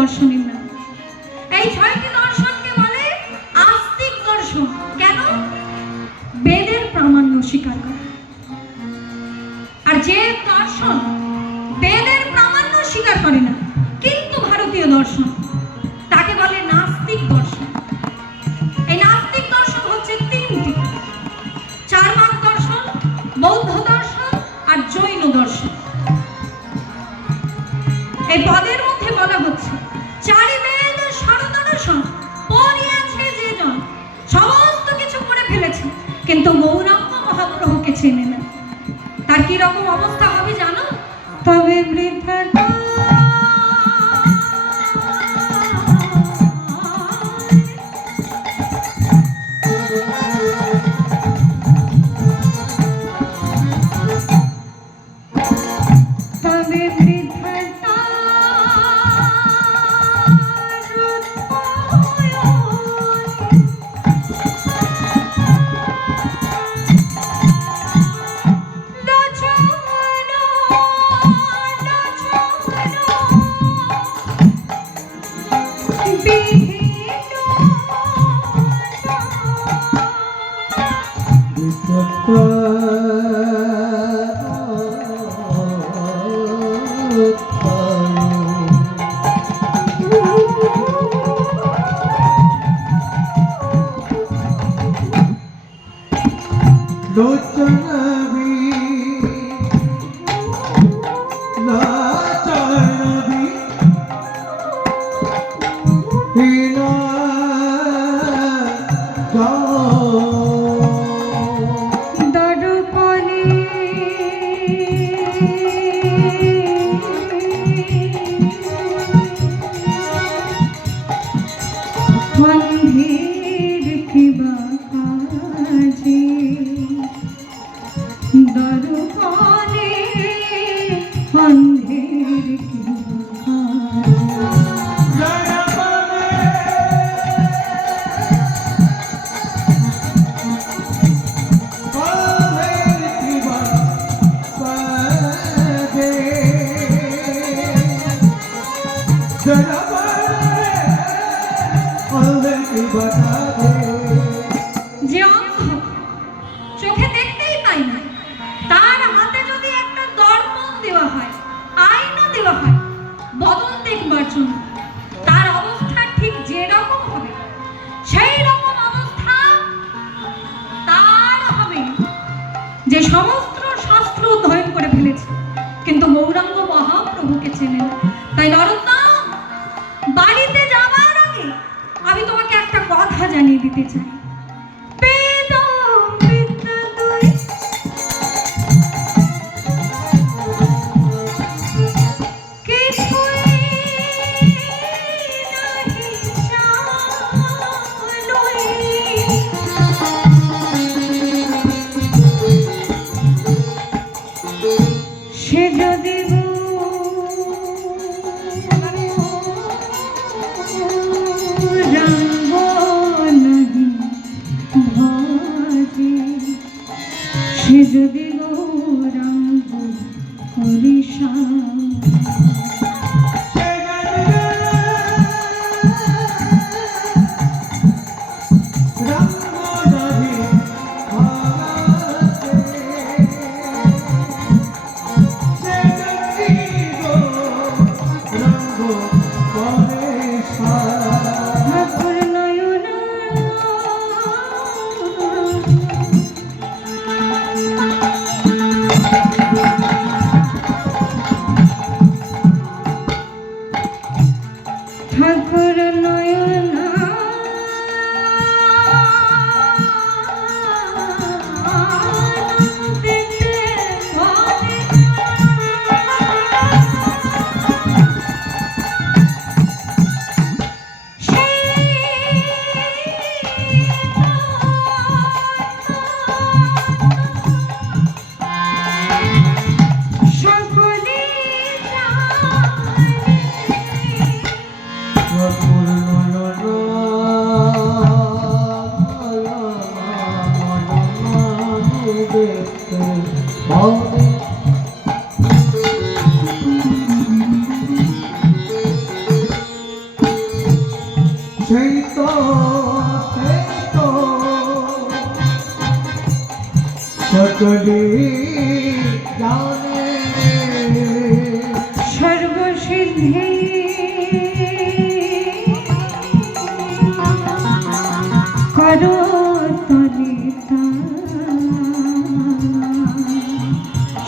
দর্শনের নাম। এই ছয়টি দর্শনকে বলে আস্তিক দর্শন। কেন? বেদের প্রামাণ্য স্বীকার করা। আর যে দর্শন বেদের প্রামাণ্য স্বীকার করে না কিন্তু ভারতীয় দর্শন, তাকে বলে নাস্তিক দর্শন। এই নাস্তিক দর্শন হচ্ছে তিনটি: চার্বাক দর্শন, বৌদ্ধ দর্শন আর জৈন দর্শন। এই পদের মধ্যে বলা হচ্ছে চারি বেদ ষড়দর্শন পড়িয়াছে যে জন, সমস্ত কিছু করে ফেলেছে কিন্তু গৌরাঙ্গ মহাপ্রভুকে চেনে না। তার কি রকম অবস্থা হবে জানো? তবে বৃদ্ধাটা যে অন্ধ চোখে দেখতেই পায় না, তার হাতে যদি একটা দর্পণ দেওয়া হয়, আয়না দেওয়া হয় বদন দেখবার জন্য, তার অবস্থা ঠিক যেরকম হবে সেই রকম অবস্থা তার হবে যে সমস্ত শাস্ত্র অধ্যয়ন করে ফেলেছে কিন্তু গৌরাঙ্গ মহাপ্রভুকে চেনে না। তাই নরোত্তম, বাড়িতে যাবার আগে আমি তোমাকে একটা কথা জানিয়ে দিতে চাই। সে যদি রঙ্গ नहीं সিদ্ধে করো তরিতা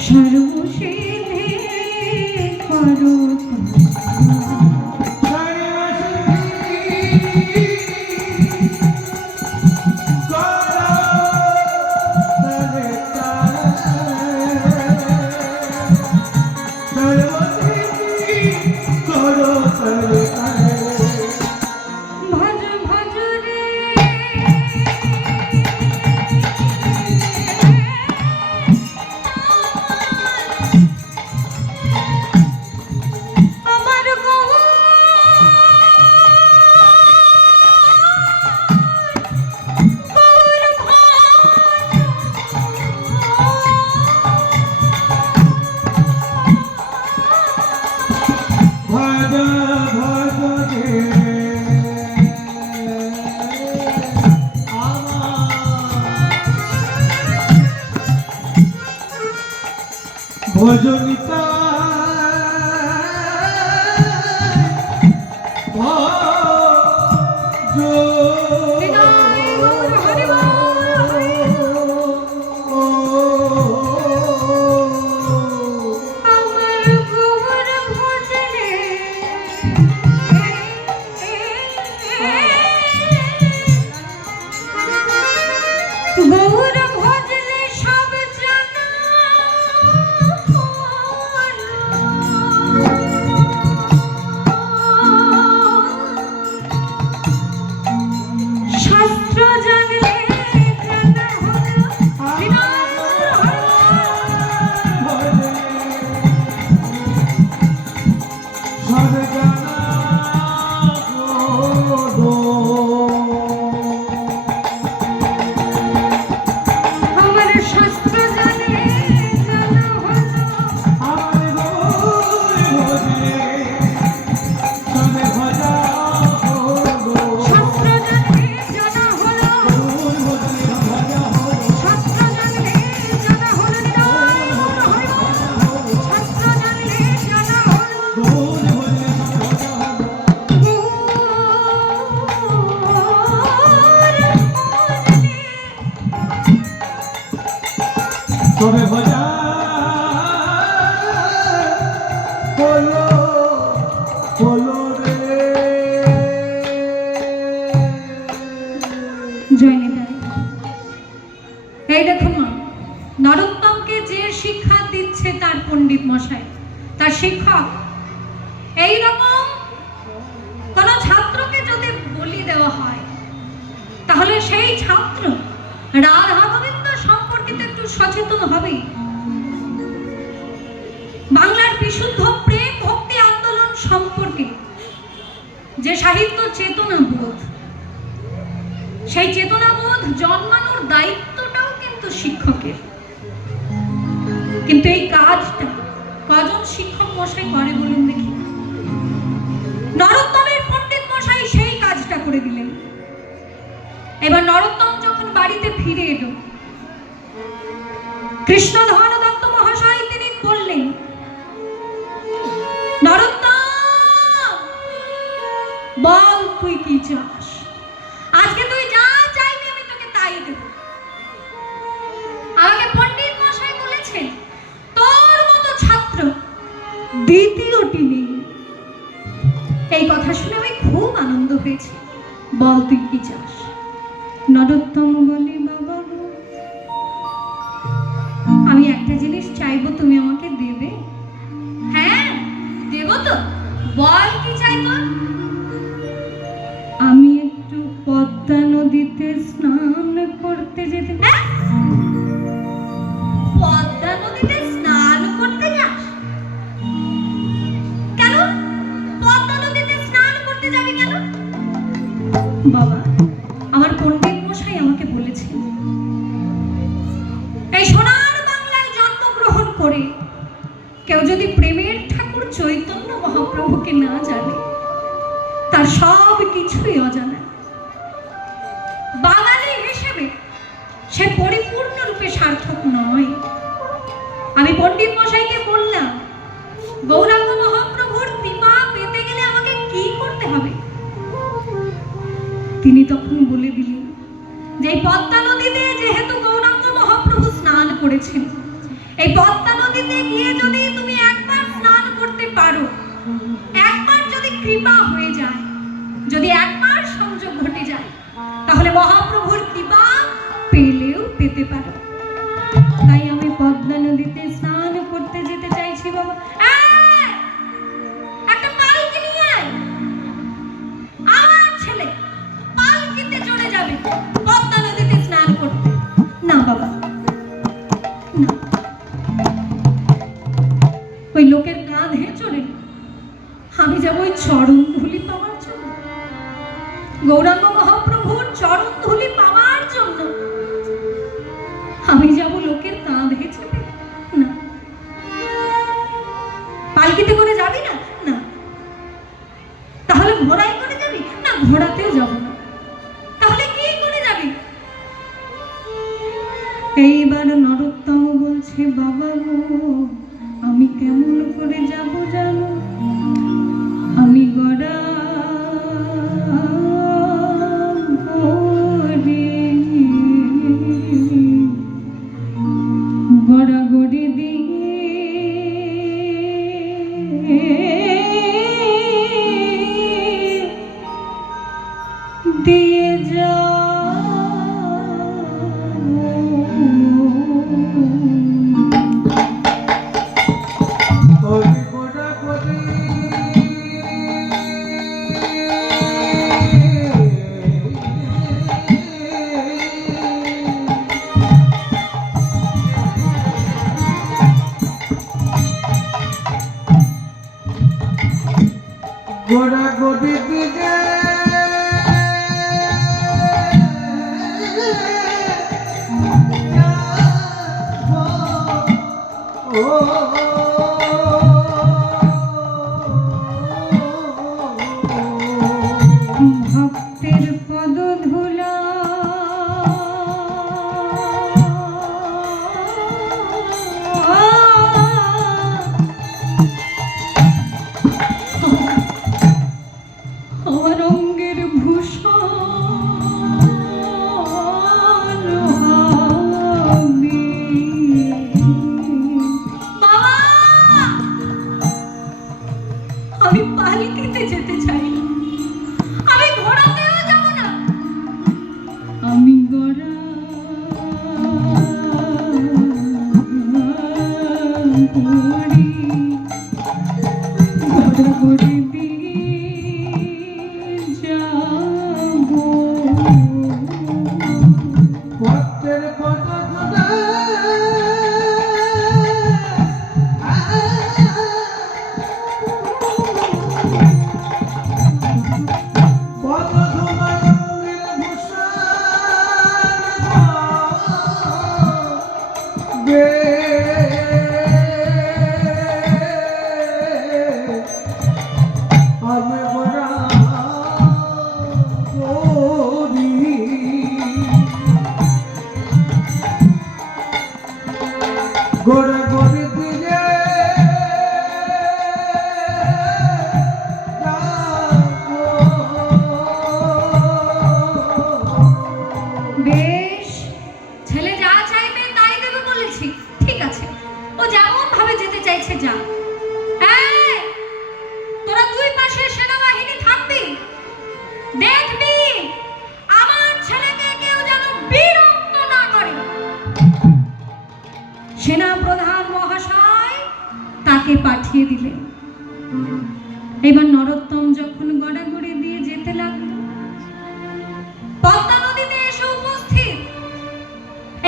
সর্বসিদ্ধে করো ভজনিতা গৌর ভজলে সব জানা শাস্ত্র জানলে জানা হলো তবে ভজা বলো বলো রে জয়নিতাই। এই দেখুন মা, নরোত্তমকে যে শিক্ষা দিচ্ছে তার পণ্ডিত মশাই, তার শিক্ষক, এইরকম কোন ছাত্রকে যদি বলি দেওয়া হয় তাহলে সেই ছাত্র রাধা গোবিন্দ সম্পর্কিত একটু সচেতন হবেই। বাংলার বিশুদ্ধ প্রেম ভক্তি আন্দোলন সম্পর্কে যে সাহিত্য চেতনা বোধ, সেই চেতনাবোধ জন্মানোর দায়িত্বটাও কিন্তু শিক্ষকের। কিন্তু এই কাজটা কজন শিক্ষক মশাই করে বলুন দেখি? নরোত্তমের পণ্ডিত মশাই সেই কাজটা করে দিলেন। এবার নরোত্তম যখন বাড়িতে ফিরে এলো, কৃষ্ণধন দত্ত মহাশয় তিনি বললেন, নরোত্তম বল তুই কি চাস, আজকে তুই যা চাইবি আমি তোকে তাই দেব। আমাকে পণ্ডিত মশাই বলেছেন তোর মতো ছাত্র দ্বিতীয়টি নেই। এই কথা শুনে আমি খুব আনন্দ হয়েছে। বল তুই কি চাস? নরোত্তম বলে, বাবা আমি একটা জিনিস চাইবো, তুমি আমাকে দেবে? হ্যাঁ দেব তো, বল কি চাই তোর? আমি একটু পদ্মা নদীতে স্নান করতে যেতে। হ্যাঁ, পদ্মা নদীতে স্নান করতে যাস? কেন পদ্মা নদীতে স্নান করতে যাবি কেন? বাবা আমার পণ্ডিত মশাই আমাকে বলেছেন, এই সোনার বাংলায় জন্মগ্রহণ করে কেউ যদি প্রেমের ঠাকুর চৈতন্য মহাপ্রভুকে না জানে তার সব কিছুই অজানা। বাঙালি হিসেবে সে পরিপূর্ণরূপে সার্থক নয়। আমি পণ্ডিত মশাইকে বললাম, গৌরাঙ্গ মহাপ্রভুর এই পদ্মা নদীতে যেহেতু গৌরাঙ্গ মহাপ্রভু স্নান করেছেন, এই পদ্মা নদীতে গিয়ে যদি তুমি একবার স্নান করতে পারো, একবার যদি কৃপা হয়ে যায়, যদি একবার সংযোগ ঘটে যায়, তাহলে মহাপ্রভুর কৃপা পেলেও পেতে পারো। তাই আমি পদ্মা নদীতে স্নান করতে যেতে চাইছি বাবা। একটা পালকি নিয়ে আয়, আমার ছেলে পালকিতে চড়ে যাবে পদ্মা নদীতে স্নান করতে। না বাবা, না, ওই লোকের কাঁধে চড়ে আমি যাব ওই চরণ ধুলি পাওয়ার জন্য, গৌরাঙ্গ মহাপ্রভুর চরণ ধুলি পাওয়ার জন্য আমি যাব লোকের কাঁধে চেপে? না। পালকিতে করে যাবি না? না। তাহলে ঘোড়ায় করে যাবি? না, ঘোড়াতেও যাব না। তাহলে কি করে যাবি? এইবার নরোত্তম বলছে, বাবা গো, আমি কেমন করে যাব জানো? আমি গড়া গড়াগড়ি দিয়ে যা গোড়া গড়ি দিকে ভক্তের পদ ধুলা আমার অঙ্গের ভূষণ হবে। বাবা, আমি পালকিতে যেতে চাই না, আমি ঘোড়াতেও যাব না, আমি গড়া গড়ি গড়াগড়ি দিয়ে যাব। ভক্তের কথা কথা গোড়া গড়ি দিকে বেশ, ছেলে যা চাইবে তাই দেবে বলেছি, ঠিক আছে, ও যেমন ভাবে যেতে চাইছে যা। এই, তোরা দুই পাশে সেনাবাহিনী থাকবি, দেখবি আমার ছেলেকে কেউ যেন বিরক্ত না করে। সেনা প্রধান মহাশয় তাকে পাঠিয়ে দিলেন। এবার নরোত্তম যখন গড়াগড়ি দিয়ে যেতে লাগলো, পদ্মা নদীতে এসে উপস্থিত।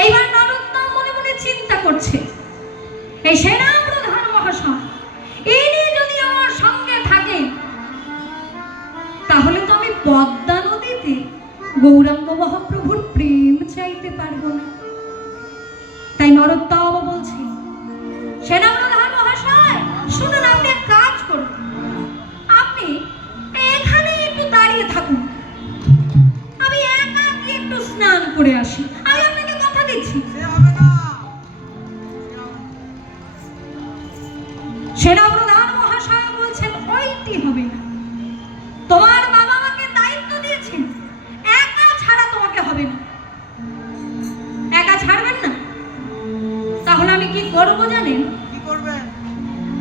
এইবার নরোত্তম মনে মনে চিন্তা করছে, এই সেনা প্রধান মহাশয় ইনি যদি আমার সঙ্গে থাকে, তাহলে তো আমি পদ্মা নদীতে গৌরাঙ্গ মহাপ্রভুর প্রেম চাইতে পারবো না। তাই নরোত্তম বলছে, সেনা প্রধান মহাশয় শুনুন, আপনি এক কাজ করুন, আপনি এখানে একটু দাঁড়িয়ে থাকুন, আমি একা গিয়ে একটু স্নান করে আসি, আমি আপনাকে কথা দিচ্ছি। সেনা প্রধান মহাশয় বলছেন, ওইটি হবে না, তোমার বাবা আমাকে দায়িত্ব দিয়েছেন, একা ছাড়া তোমাকে হবে না। করব জানেন? কি করবেন?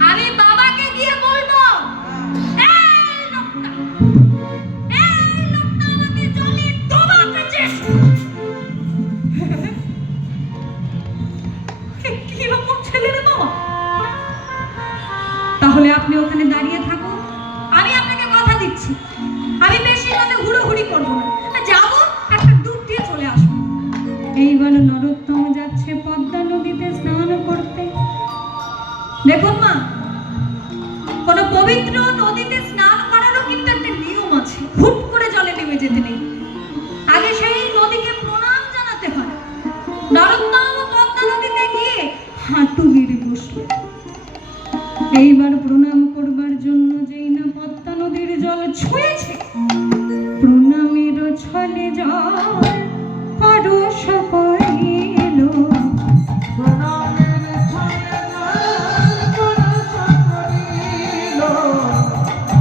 আমি বাবাকে গিয়ে বলবো, এই লোকটা আমাকে জলে ডোবাতে চেয়েছে। কিরকম ছেলে রে বাবা? তাহলে আপনি ওখানে দাঁড়িয়ে থাকুন, আমি আপনাকে কথা দিচ্ছি আমি বেশি রাতে হুড়োহুড়ি করবো না, যাবো একটা ডুব দিয়ে চলে আসবো। এইবার নরোত্তম যাচ্ছে পদ্মা নদীতে স্নান করতে। দেখুন মা, কোন পবিত্র নদীতে স্নান করারও কিন্তু একটা নিয়ম আছে, হুট করে জলে নেমে যেতে নেই, আগে সেই নদীকে প্রণাম জানাতে হয়। নরোত্তম পদ্মা নদীতে গিয়ে হাঁটু গেড়ে বসলেন। এইবার প্রণাম করবার জন্য যেই না পদ্মা নদীর জল ছুঁয়েছে, প্রণামের ছলে জল পরশ করিল। প্রণামের ছলে জল পরশ করিল।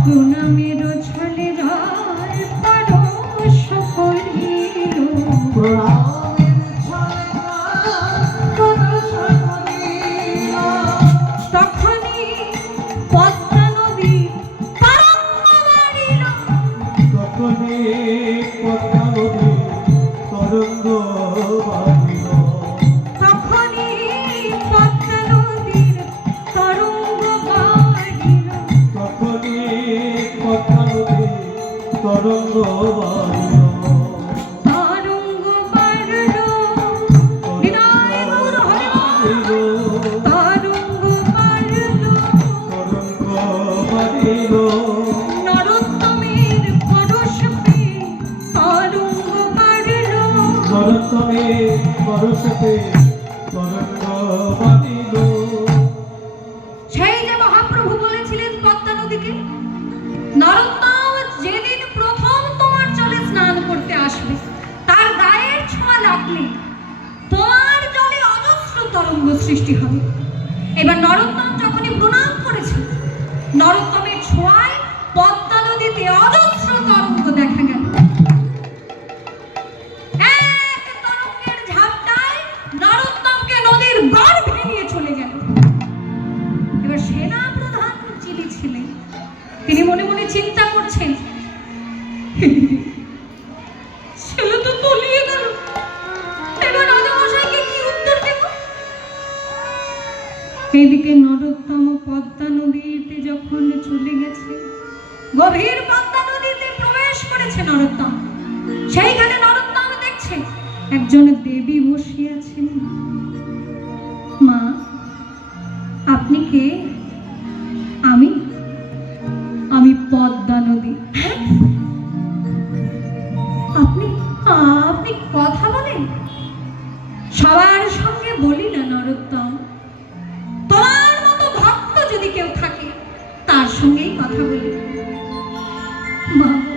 প্রণামের ছলে জল পরশ করিল। প্রণামের ছলে জল পরশ করিল। তখনই পদ্মা নদী তরঙ্গ বাড়িল। তখনই পদ্মা নদী তরঙ্গ বাড়িল। তখনই পদ্মা নদীর তরঙ্গ বাড়িল। তখনই পদ্মা নদী তরঙ্গ বাড়িল। তরঙ্গ বাড়ল, বিদায় গৌর হরি বল। তরঙ্গ বাড়ল, তরঙ্গ বাড়িল। নরোত্তমের পরশ পেয়ে তরঙ্গ বাড়ল। নরোত্তমের পরশে তরঙ্গ বাড়িল। সেই যে মহাপ্রভু বলেছিলেন পদ্মা নদীকে, নরোত্তম যেদিন প্রথম তোমার জলে স্নান করতে আসবে, তার গায়ের ছোঁয়া লাগলে তোমার জলে অজস্র তরঙ্গ সৃষ্টি হবে। এবার নরোত্তম যখনই প্রণাম করেছে, নরোত্তমের ছোঁয়ায় পদ্মা নদীতে অজস্র তরঙ্গ দেখা গেল। এক তরঙ্গের ঝাপটায় নরোত্তমকে নদীর গর্ভে নিয়ে চলে গেল। এবার সেনা প্রধান যিনি ছিলেন, তিনি মনে মনে চিন্তা করছেন, ছেলে তো তলিয়ে গেল, এবার রাজামশাইকে কি উত্তর দেব? এইদিকে নরোত্তম পদ্মা নদীতে যখন চলে গেছে, গভীর পদ্মা নদীতে প্রবেশ করেছে নরোত্তম, সেইখানে নরোত্তম দেখছে একজন দেবী বসে আছেন। মা, আপনি কে? আমি পদ্মা নদী। হ্যাঁ? আপনি কথা বলেন? সবার সঙ্গে বলি না নরোত্তম, তোমার মতো ভক্ত যদি কেউ থাকে তার সঙ্গেই কথা বলি। মা গো,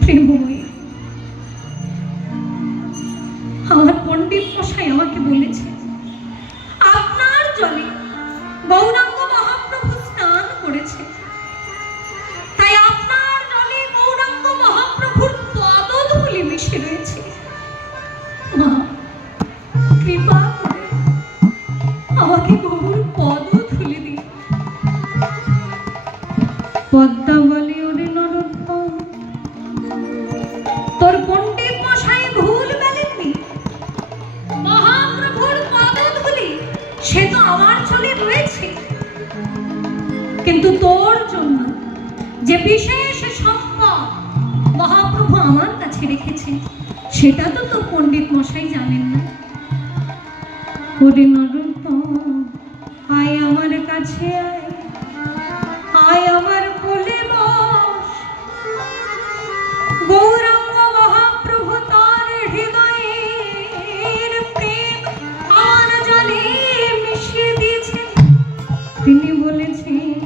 প্রেমময়ী, আমার পণ্ডিত মশাই আমাকে বলেছে আপনার জলে গৌরাঙ্গ মহাপ্রভু স্নান করেছে, তাই আপনার জলে গৌরাঙ্গ মহাপ্রভুর পদধূলি মিশে রয়েছে। মা, কৃপা করে আমাকে গৌর পদধূলি দিন। পদ্মা বলে, ওরে নরোত্তম, তোর পণ্ডিত মশাই ভুল বলেননি, মহাপ্রভুর পদধূলি সে তো আমার চলে রয়েছে, কিন্তু তোর জন্য যে বিশেষ সম্পদ মহাপ্রভু আমার কাছে রেখেছে সেটা তো তোর পণ্ডিত মশাই জানেন না। ওরে নরোত্তম, আয় আমার কাছে, আয় আমার কোলে বস। গৌরাঙ্গ মহাপ্রভু তার হৃদয়ের প্রেম আর জলে মিশিয়ে দিয়েছেন। তিনি বলেছেন,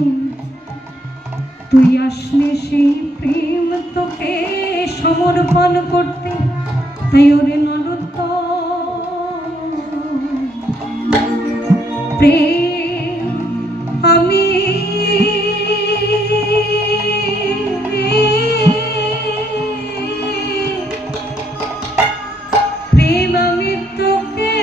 তুই আসলে সেই প্রেম তোকে সমর্পণ করতে। তাই ওরে নরোত্তম, প্রেম আমি তোকে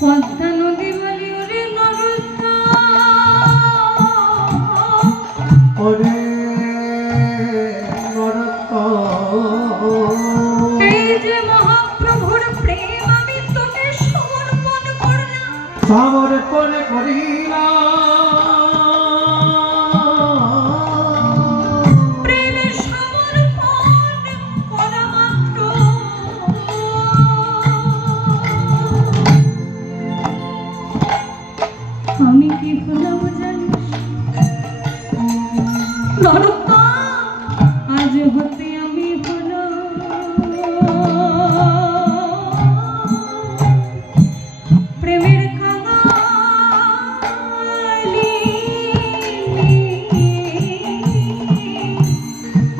পদ্মা নদী বলি ওরে নরোত্তম, ওরে নরোত্তম, এই যে মহাপ্রভুর প্রেম আমি তোকে সমর্পণ করলাম। সমর্পণ করিলাম, প্রেমের সমর্পণ করা মাত্র আমি কি হলাম জানিস নরোত্তম? আজ হতে আমি হলাম প্রেমের কাঙালি।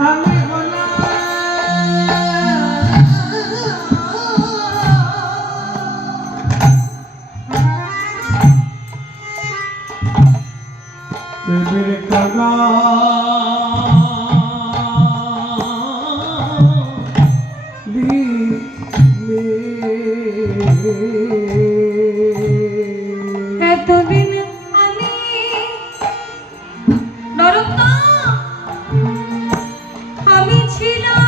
আমি হলাম প্রেমের কাঙালি। এতদিন আমি নরোত্তম আমি ছিলাম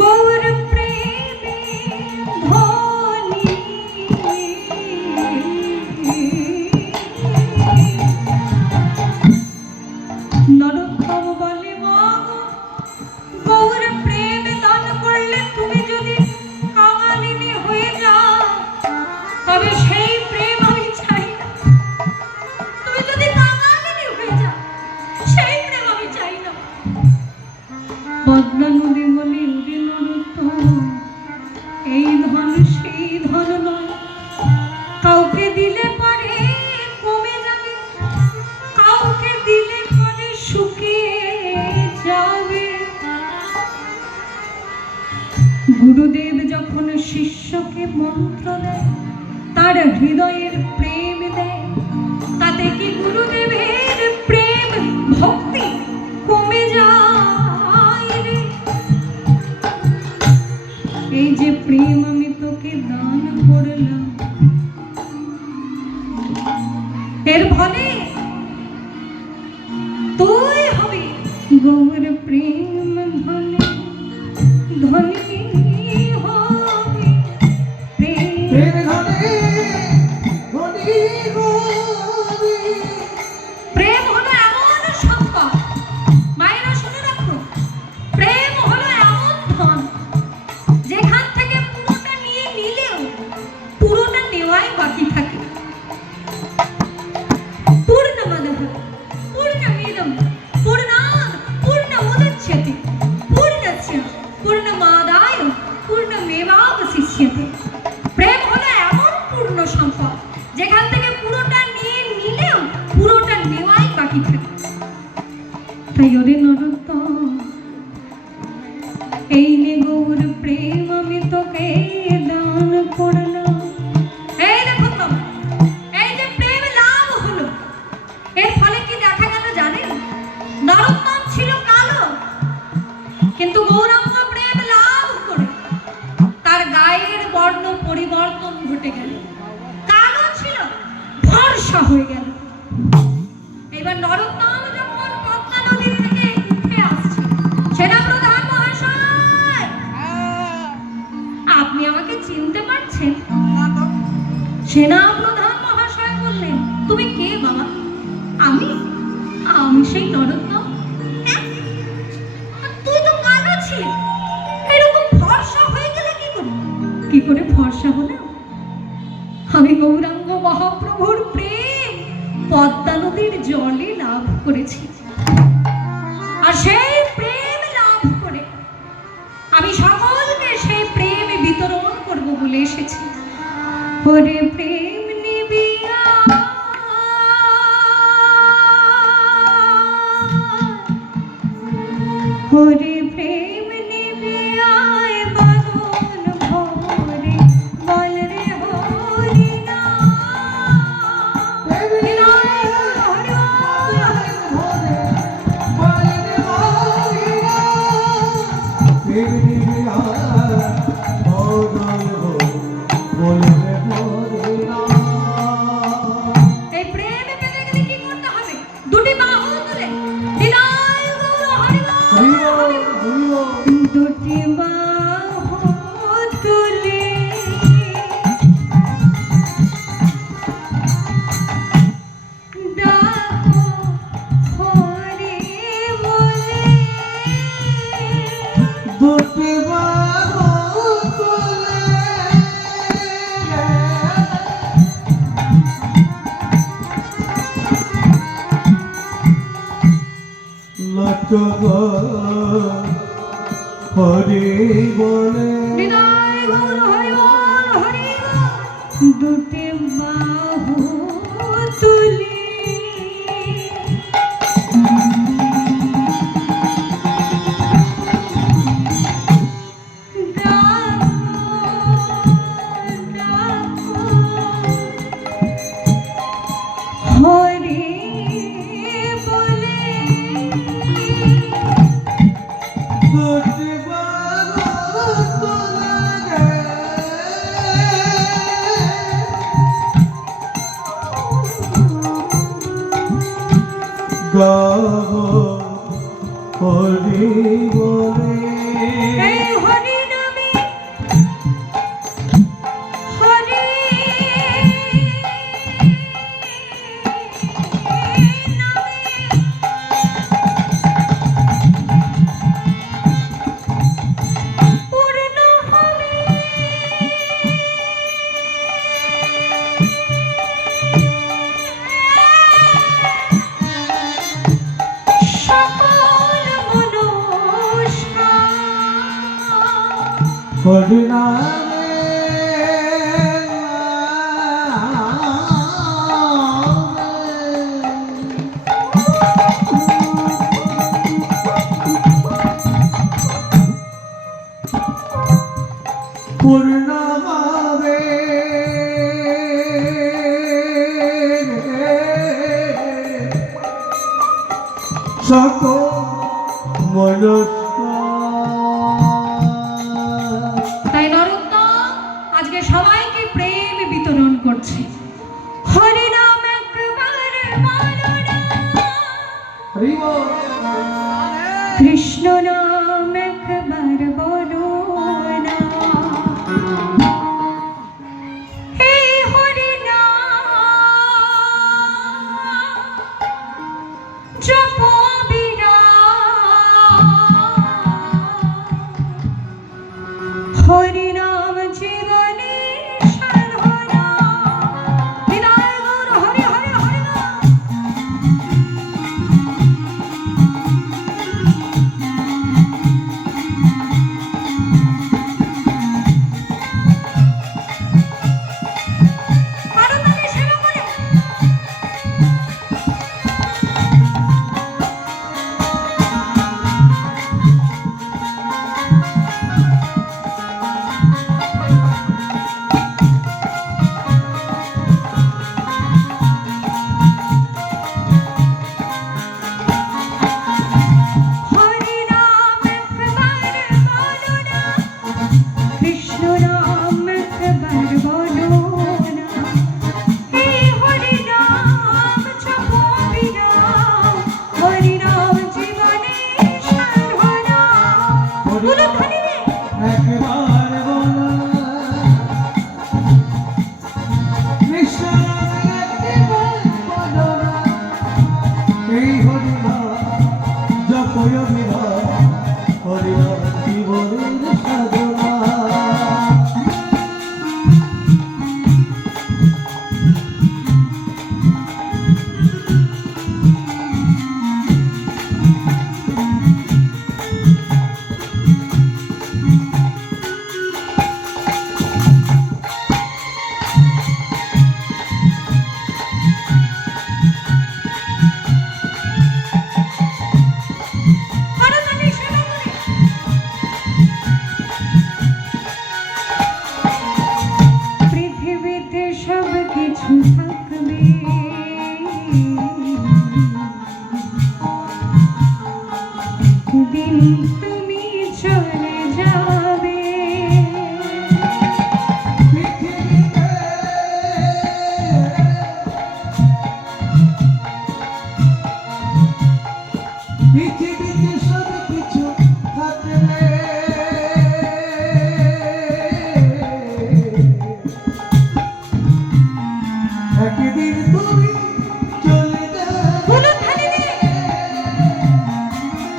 গৌর প্রেমে ধনী। নরোত্তম বলে মা গো, গৌর প্রেম দান করলে তুমি যদি কাঙালিনী হয়ে যাও তবে সেই প্রেম আমি চাই না। তুমি যদি কাঙালিনী হয়ে যাও সেই প্রেম আমি চাই না। পদ্মা নদী বলি ওরে নরোত্তম, এই ধন সেই ধন নয়, কাউকে দিলে পরে কমে যাবে, কাউকে দিলে পরে শুকিয়ে যাবে। গুরুদেব যখন শিষ্যকে মন্ত্র দেয় তার হৃদয়ের প্রেম দেয়, তাতে কি গুরুদেবের প্রেম ভক্তি কমে যায় রে? এই যে প্রেম আমি তোকে দান করলাম, এর ফলে তুই হবি গৌর প্রেম ধনী, ধনী হবি প্রেম। প্রেম ধনে ধনী হবি। প্রেম হলো এমন সম্পদ, মায়েরা শুনে রাখো, প্রেম হলো এমন ধন যেখান থেকে পুরোটা নিয়ে নিলেও পুরোটা নেওয়াই বাকি থাকে। পূর্ণমদঃ পূর্ণমিদং পূর্ণাৎ পূর্ণমুদচ্যতে পূর্ণস্য পূর্ণমাদায় পূর্ণমেবাবশিষ্যতে। প্রেম হলো এমন পূর্ণ সম্পদ যেখান থেকে পুরোটা নিয়ে নিলেও পুরোটা নেওয়াই বাকি থাকে। তাই ওরে নরোত্তম, এই নে গৌর প্রেম আমি তোকে দান করলাম। এই দেখো তো, এই যে প্রেম লাভ হলো, এর ফলে কি দেখা গেল জানেন? নরোত্তম ছিল কালো, কিন্তু গৌরাঙ্গ প্রেম লাভ করে তার গায়ের বর্ণ পরিবর্তন ঘটে গেল। কালো ছিল ফর্সা হয়ে গেল। এবার নরোত্তম যখন পদ্মা নদী থেকে উঠে আসছে, সেনাপ্রধান মহাশয় আপনি আমাকে চিনতে পারছেন? সেনাপ্রধান মহাশয় বললেন, তুমি কে বাবা? আমি আমি সেই নরোত্তম। হ্যাঁ? আর তুই তো কালো ছিলি, এরকম ফর্সা হয়ে গেলে কি করে? কি করে ফর্সা হলো? আমি গৌরাঙ্গ মহাপ্রভুর প্রেম পদ্মা নদীর জলে লাভ করেছি, আর সেই প্রেম লাভ করে আমি সকলকে সেই প্রেম বিতরণ করব বলে এসেছি। ওরে প্রেম নিবিয়া ওরে প্রেম নিবিয়ায় বাঁধন ভরে বল রে হরি বলে হৃদয় গৌর হরি বল হরি বল দুটি বাহু তুলি হরি বলে দুটি বাহু তুলে গাব হরি বলে এই হরি নামে হরি পূর্ণ হবে সকল মনস্কামনা। হরি নামে পূর্ণ হবে সকল মনস্কার তাই নরোত্তম আজকে সবাইকে প্রেম বিতরণ করছে। হরি নাম একবার বলো না, হরি বল কৃষ্ণ নাম একবার বলো না, এই হরি নাম জপ বিনা, হরি নাম জীবনে সাধনা। হৃদয় গৌর হরি হরি হরি নাম। করতালি সেবা করে। হরি নাম একবার বলো না, কৃষ্ণ নাম একবার বলো না, এই হরি নাম জপ বিনা, হরি নাম জীবনে সাধনা। বলো ধ্বনি রে। একবার বলো কৃষ্ণ একবার বলো এই হরি নাম জপয় বিনা হরি নাম জীবনের সাধনা করতালি সেবা করে। পৃথিবীতে সব কিছু থাকবে, দিন তুমি চলে যাবে, পৃথিবীতে সব কিছু থাকলে একদিন তুমি চলে যাবে বলো ধ্বনি রে।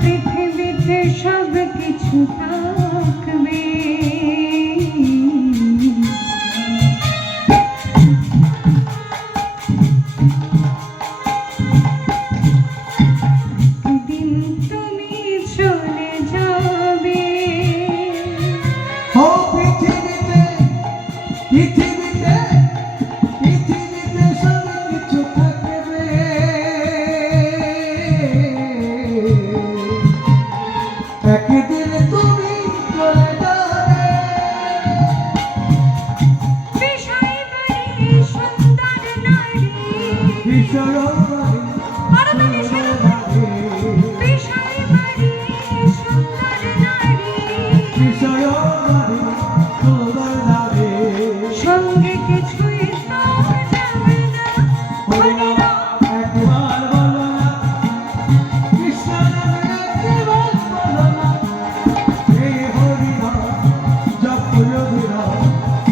পৃথিবীতে সব কিছু থাকবে, দিন তুমি কিশোর বাড়ি আরো বেশি বিষয় বাড়ি সুন্দর নারী কিশোর বাড়ি সুন্দর নারী সঙ্গে কিছুই তো যাবে না হরি নাম একবার বলো না কৃষ্ণ নাম একবার বলো না এই হরি নাম জপো যোগীরা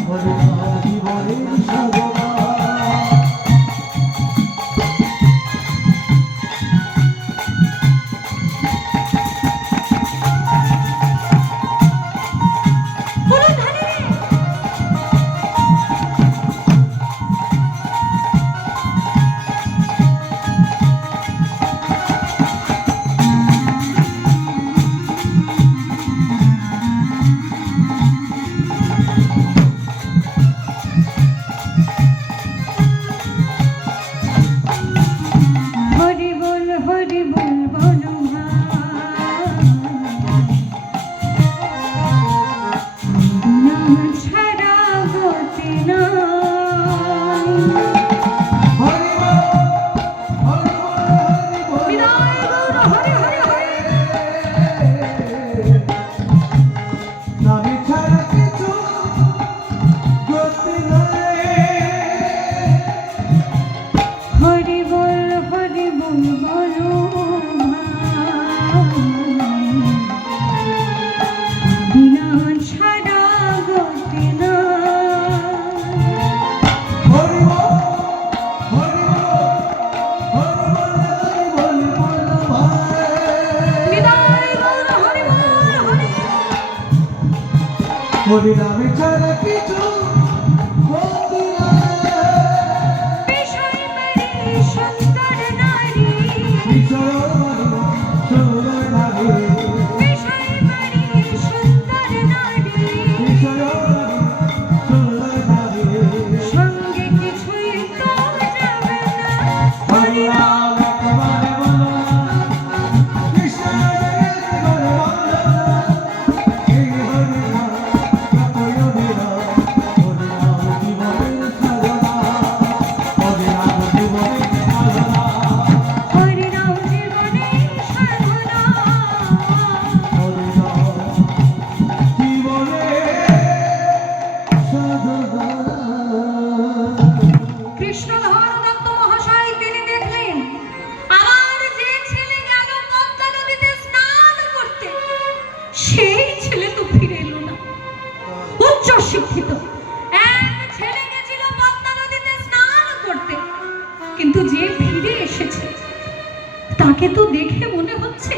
হরি নাম জীবনের সর্বদা বলুন ধানে হরি বল বলো নাম ছাড়া গতি নাই হরি বল বিদায় গৌর হরি হরি হরি নামে ছাড়া কিছু গতি নাই হরি বল বলো বিনা ছাড়া গতি নাই হরি বল ভাই বিদায় গৌর হরি হরি হরি নামে ছাড়া কিছু গতি নাই বিষয় বাড়ি সুন্দর নারী কিশোর বাড়ি সুন্দর নারী বিষয় বাড়ি সুন্দর নারী কিশোর বাড়ি সুন্দর নারী সঙ্গে কিছুই তো যাবে না হরি নাম একবার বলো না কৃষ্ণ নাম একবার বলো না এই হরি নাম জপো যোগীরা হরি নাম জীবনের সাধনা হরি নাম জীবনের সাধনা হরি নাম জীবনে সাধনা হরি নাম জীবনের সাধনা কৃষ্ণধর দত্ত মহাশয় তিনি দেখলেন আমার যে ছেলে গেল পদ্মা নদীতে স্নান করতে সেই ছেলে তো ফিরে এলো না উচ্চ শিক্ষিত এক ছেলে গেছিল পদ্মা নদীতে স্নান করতে কিন্তু যে ফিরে এসেছে তাকে তো দেখে মনে হচ্ছে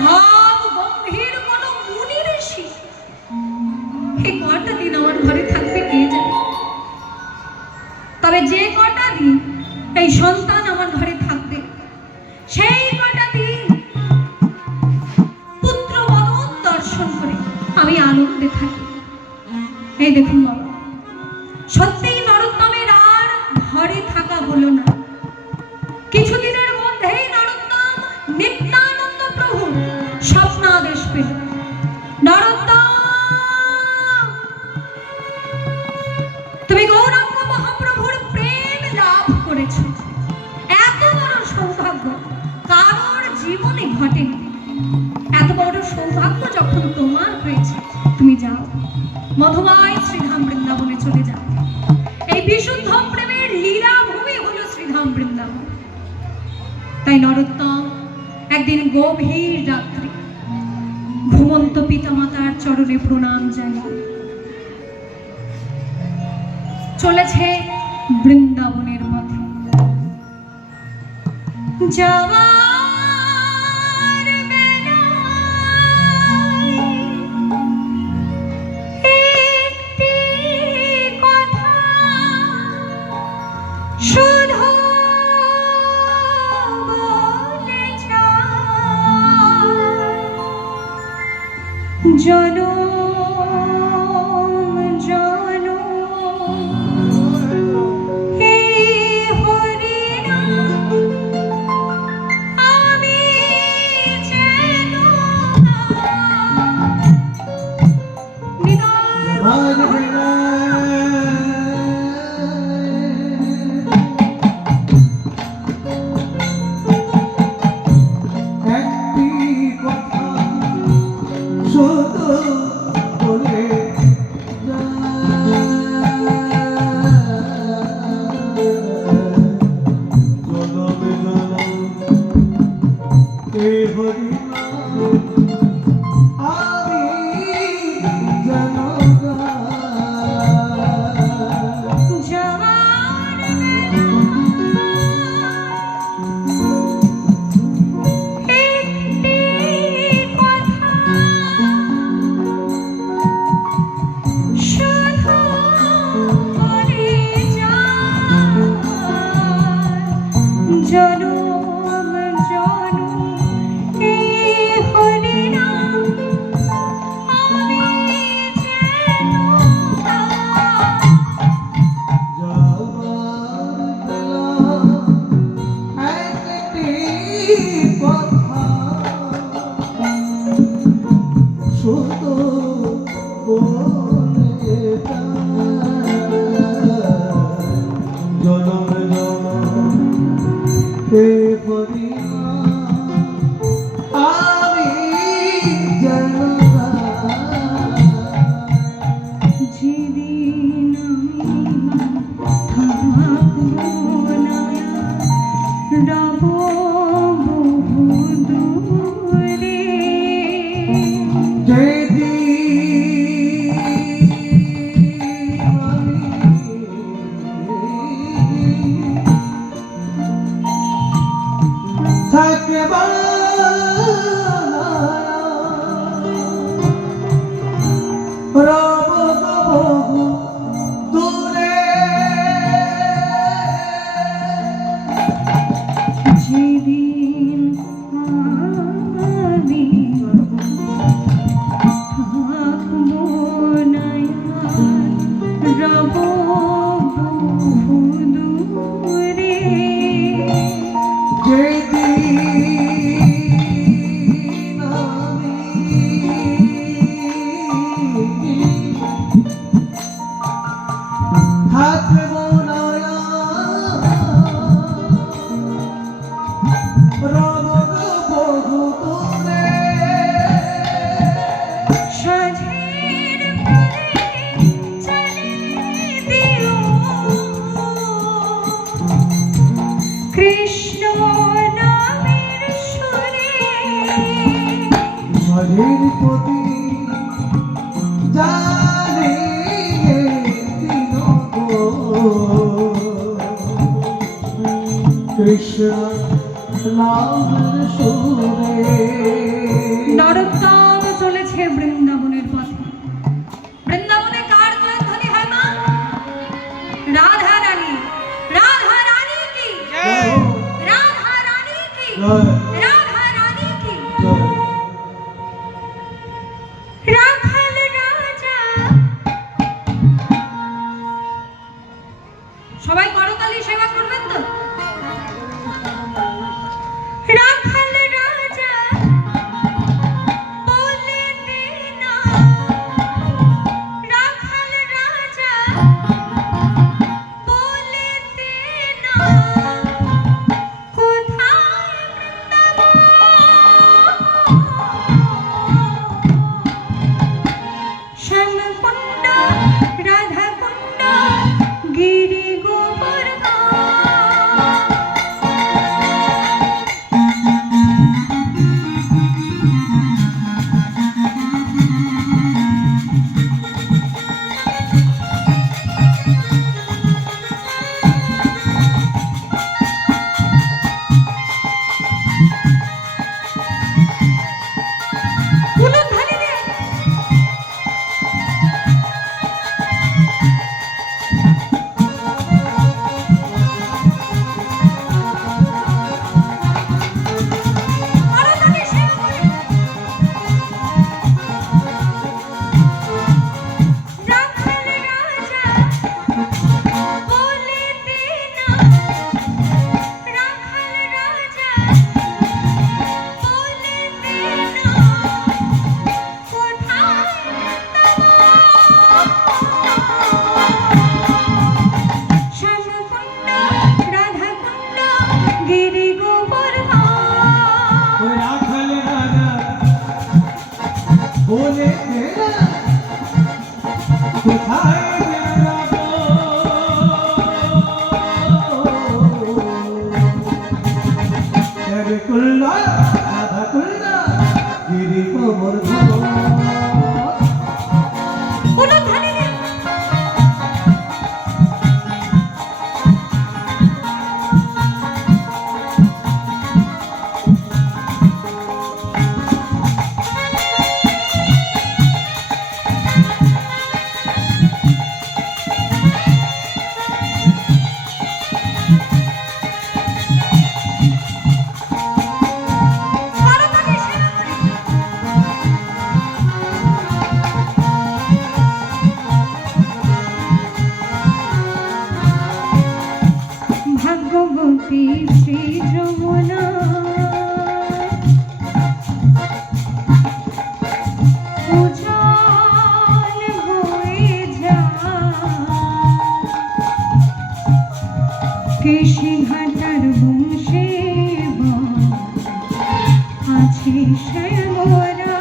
ভাব গম্ভীর কোন মুনি ঋষি এই কটা দিন আমার ঘরে থাকবে কে জানে তবে যে কটা দিন এই সন্তান আমার ঘরে থাকবে সেই কটা দিন পুত্র বদন দর্শন করে আমি আনন্দে থাকি এই দেখুন বাবা সত্যিই নরোত্তমের আর ঘরে থাকা হলো না কিছুদিনের মধ্যেই নরোত্তম নিত্যানন্দ প্রভু স্বপ্নাদেশ পেল নরোত্তম তুমি গৌরাঙ্গ মহাপ্রভুর প্রেম লাভ করেছ এত বড় সৌভাগ্য কারোর জীবনে ঘটেনি এত বড় সৌভাগ্য যখন তোমার হয়েছে তুমি যাও মধুময় শ্রীধাম বৃন্দাবনে চলে যাও এই বিশুদ্ধ প্রেমের লীলা ভূমি হলো শ্রীধাম বৃন্দাবন তাই নরোত্তম একদিন গভীর রাত্রে ঘুমন্ত পিতামাতার চরণে প্রণাম জানিয়ে চলেছে বৃন্দাবনের পথে যাওয়ার বেলায় একটি কথা শুধু বলে যায় জনম জনম এই হরিনাম আমি যেন নিদান জনম জনম হে হরিমা আমি যেন যেদিন আমি থাকবো না রব বহু দূরে যেদিন আমি থাকবো না রব বহু দূরে সাঝের প্রাণে চালিয়ে দিও কৃষ্ণ নামের সুরে হরির প্রতি জানে কৃষ্ণ নামের সুরে নরোত্তম চলেছে বৃন্দাবনের পথে। বৃন্দাবনে কার জয়ধ্বনি হয় মা? রাধা রানী। রাধা রানী কি? রাধা রানী কি? রাধা রানী কি? রাখাল রাজা। সবাই করতালি সেবা করবেন তো? রাখাল রাজা বলে দে না, রাখাল রাজা বলে দে না, কোথায় বৃন্দাবন? শ্যামকুণ্ড, রাধাকুণ্ড, গিরি গোবর্ধন। উলুধ্বনি দে। করতালি সেবা করে। রাখাল রাজা বলে দে না, রাখাল রাজা বলে দে না, কোথায় বৃন্দাবন? শ্যামকুণ্ড, রাধাকুণ্ড, গিরি গোবর্ধন। রাখাল রাজা বলে দে না, কোথায় কুল্ল রাধা কুল্ল গিরি গোবর্ধন। উলুধ্বনি দে। করতালি সেবা করে। ভাগ্যবতী শ্রী যমুনা উজান বয়ে যায়, কেশিঘাটার বংশে আছে শ্যামরা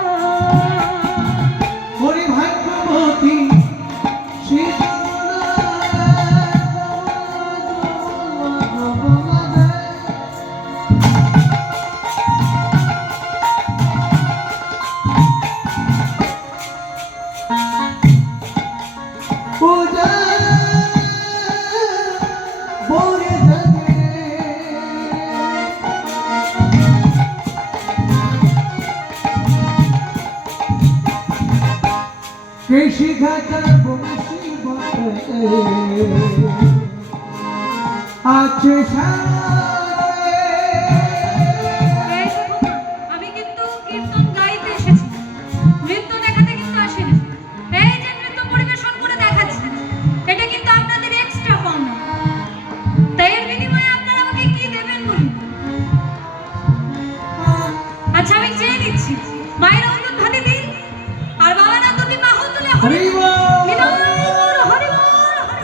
ওরে ভাগ্যবতী পূজা বরে জাগে কৃষি ঘাটার বংশী বটে আছে সারে এই দেখো না, আমি কিন্তু কীর্তন গাইতে এসেছি, নৃত্য দেখাতে কিন্তু আসিনি। এই যে নৃত্য পরিবেশন করে দেখাচ্ছি, এটা কিন্তু আপনাদের এক্সট্রা পাওনা। তাই এর বিনিময়ে আপনারা আমাকে কি দেবেন বলুন? আচ্ছা, আমি চেয়ে নিচ্ছি, মায়ের অনুধানে দিন আর বাবারা দুটি বাহু তুলে হরি হরি বল। বিনয় গৌর হরি বল, হরি বল।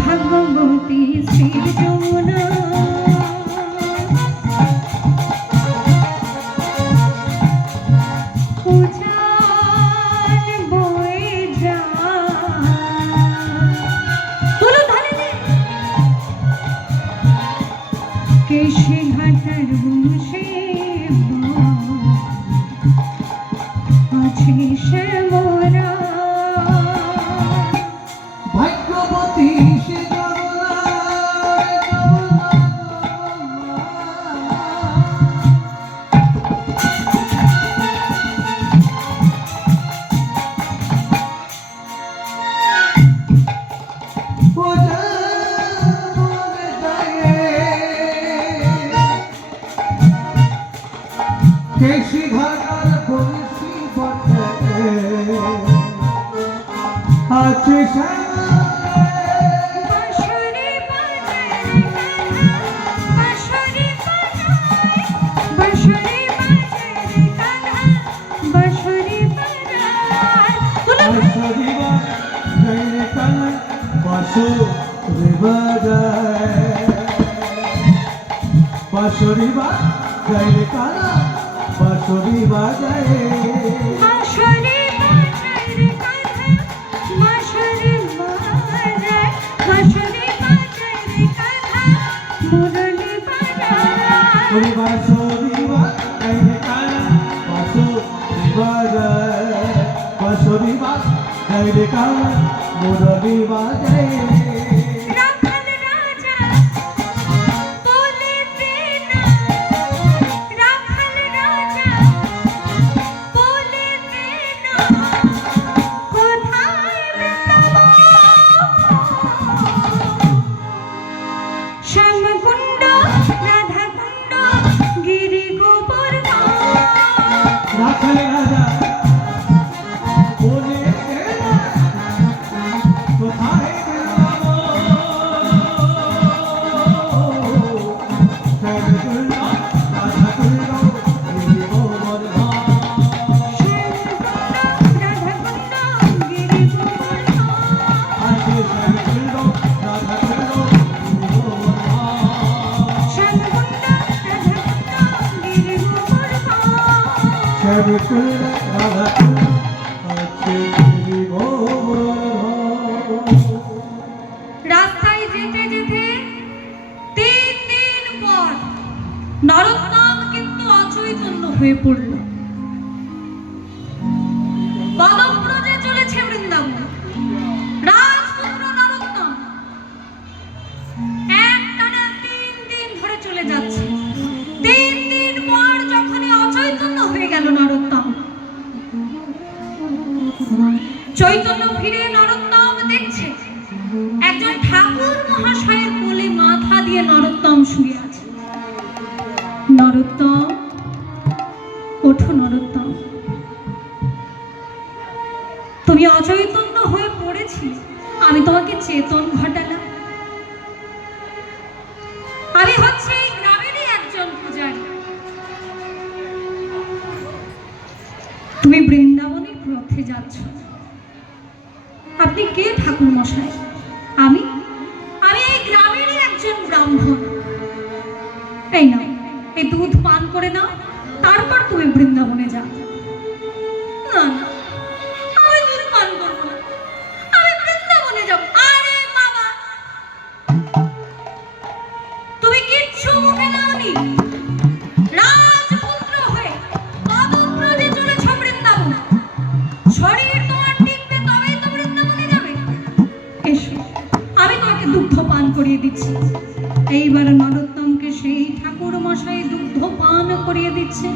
ভাগবতী শ্রী যমুনা উজান বয়ে যায়। তুলো ধানে দিন। কেশিঘাটার বংশে আছে শ্যামরা ভাগ্যবতী সে কেশি ঘাটার বংশী বটে আছে বাঁশরি বাজায় রে কান্হা, বাঁশরি বাজায়, বাঁশরি বাজায় রে কান্হা, বাঁশরি বাজায়। তুলো ধানে। বাঁশরি বাজায় রে কানা বাঁশরি বাজায় বাঁশরি বাজায় রে কান্হা, বাঁশরি বাজায়, বাঁশরি বাজায় রে কান্হা, মুরলি বাজায়। ওরে বাঁশরি বাজায় রে কানা বাঁশরি বাজায় বাঁশরি বাজায় রে কানা মুরলি বাজায় রাখাল রাজা বলিতে না, রাখাল রাজা বলিতে না, কোথায় শ্যামকুণ্ড রাধাকুণ্ড গিরি গোবর্ধন। রাখাল রাজা বলে কোথায় গেলাম শ্যামকুণ্ড রাধাকুণ্ড গিরি গোবর্ধন আছে শ্যামকুণ্ড রাধাকুণ্ড গিরি গোবর্ধন শ্যামকুণ্ড রাধাকুণ্ড আছে গিরি গোবর্ধন রাস্তায় যেতে যেতে 3 দিন পর নরোত্তম কিন্তু অচৈতন্য হয়ে পড়ল। পদব্রজে চলেছে বৃন্দাবন। রাজপুত্র নরোত্তম একটানা 3 দিন ধরে চলে যাচ্ছে। 3 দিন পর যখনই অচৈতন্য হয়ে গেল নরোত্তম, চৈতন্য ফিরে নরোত্তম দেখছে একজন ঠাকুর মহাশয়ের কোলে মাথা দিয়ে নরোত্তম শুয়ে আছে। নরোত্তম, ওঠো নরোত্তম, তুমি অচৈতন্য হয়ে পড়েছিলে, আমি তোমাকে চেতন ঘটালাম। আমি হচ্ছে এই গ্রামেরই একজন পূজারী। তুমি বৃন্দাবনের পথে যাচ্ছ। আপনি কে ঠাকুর মশাই? আমি এই গ্রামেরই একজন ব্রাহ্মণ। এই না, এই দুধ পান করে নাও, তারপর তুমি বৃন্দাবনে যাও। না না, আমি দুধ পান করবো না, আমি বৃন্দাবনে যাব। আরে বাবা, তুমি কিচ্ছু মুখে নাওনি, রাজপুত্র হয়ে পদব্রজে চলেছ বৃন্দাবন। শরীর তোমার টিকবে তবেই তো বৃন্দাবনে যাবে। এসো, আমি তোমাকে দুগ্ধ পান করিয়ে দিচ্ছি। এইবার নরোত্তমকে সেই ঠাকুর মশাই দুগ্ধ পান করিয়ে দিচ্ছে।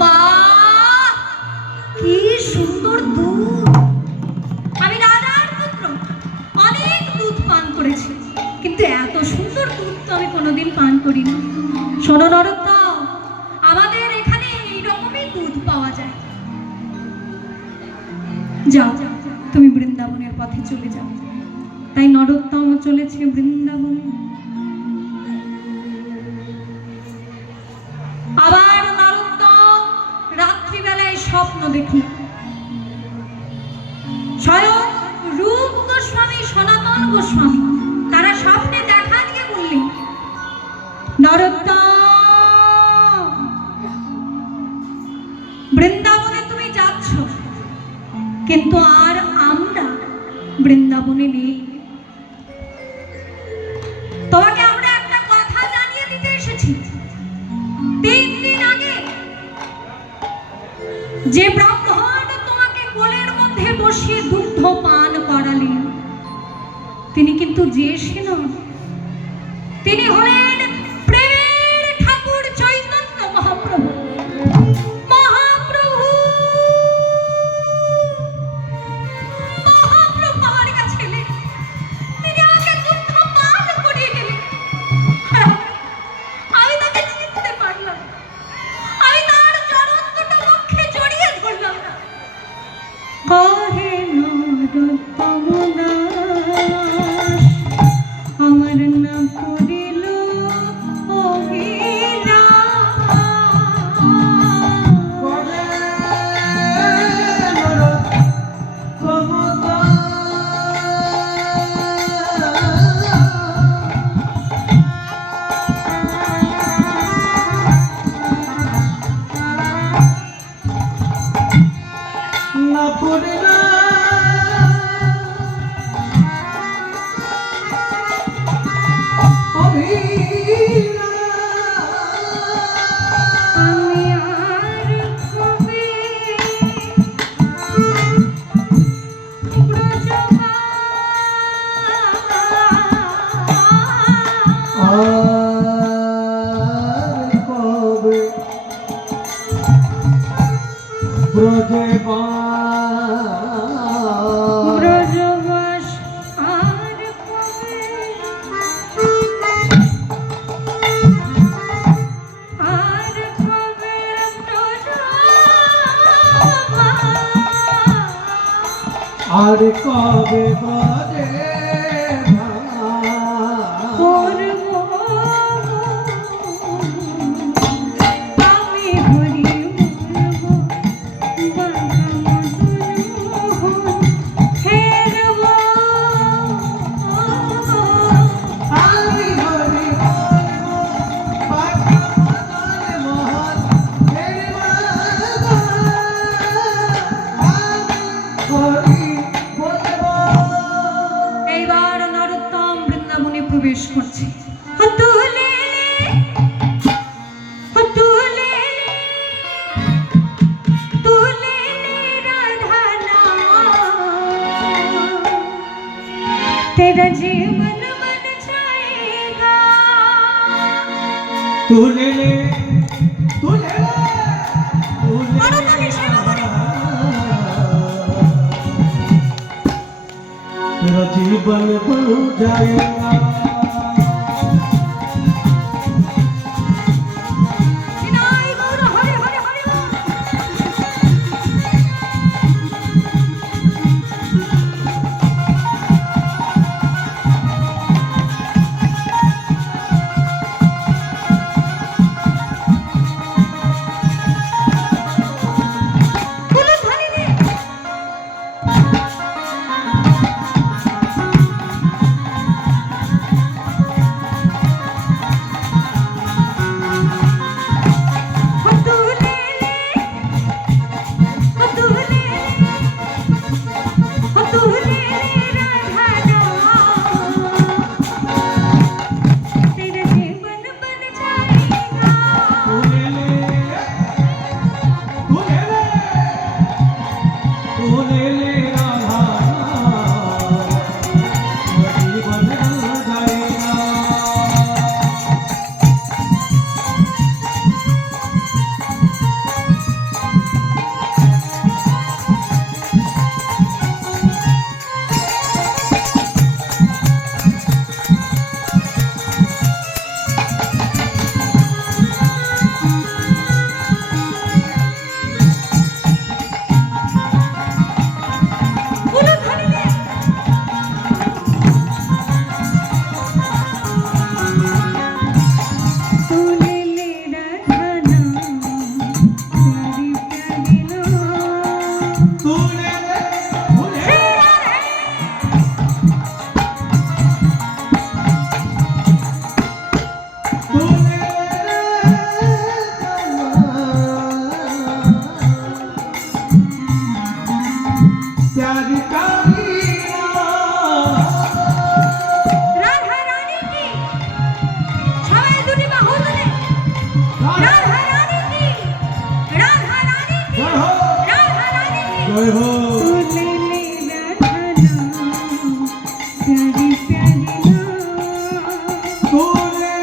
বাহ, কি সুন্দর দুধ! আমি রাজার পুত্র, অনেক দুধ পান করেছি, কিন্তু এত সুন্দর দুধ তো আমি কোনোদিন পান করিনি। শোনো নরোত্তম, আমাদের এখানে এইরকমই দুধ পাওয়া যায়। যাও, তুমি বৃন্দাবনের পথে চলে যাও। তাই নরোত্তম চলেছে বৃন্দাবন। আবার নরোত্তম রাত্রিবেলায় স্বপ্ন দেখল। স্বয়ং রূপ গোস্বামী, সনাতন গোস্বামী তারা স্বপ্নে দেখা দিয়ে বললেন, নরোত্তম, বৃন্দাবনে তুমি যাচ্ছ, কিন্তু আর আমরা বৃন্দাবনে নেই। তোমাকে আমরা একটা কথা জানিয়ে দিতে এসেছি। 3 দিন আগে যে ব্রাহ্মণ তোমাকে কোলের মধ্যে বসিয়ে দুগ্ধ পান করালেন, তিনি কিন্তু যে নন, তিনি হলেন প্রেমের ঠাকুর চৈতন্য মহাপ্রভু। মহাপ্রভু আমার কাছে এলেন, তিনি আমাকে দুগ্ধ পান করিয়ে গেলেন। আমি তাকে চিনতে পারলাম, আমি তার চরণ দুটো মুখে জড়িয়ে ধরলাম না। কহে নরোত্তম দাস, আমার না করিল ব্রজবাস আর কবে, আর কবে আর কবে বাজে আমি হরি প্রবেশ করছে। तेरा जीवन बन जाएगा, तू ले ले, तू ले ले, तू ले ले, तेरा जीवन बन जाएगा। জয় হো তুলে লে রাধা নাম, প্যারি প্যারি নাম। তোলে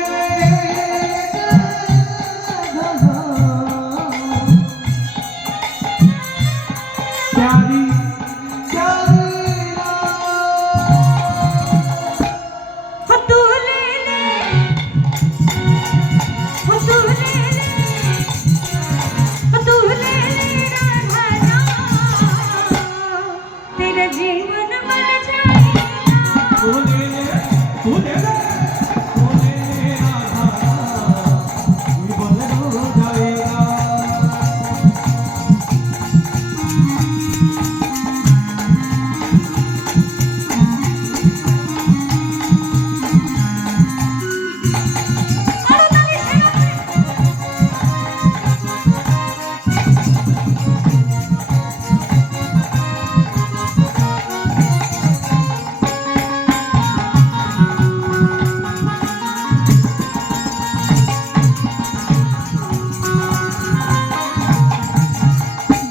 प्यारी प्यारी हो तुले ले, हो तुले ले, हो तुले ले राधा नाम, तेरा जीवन बन जाएगा। तूने तूने तूने राधा जीवन हो जाएगा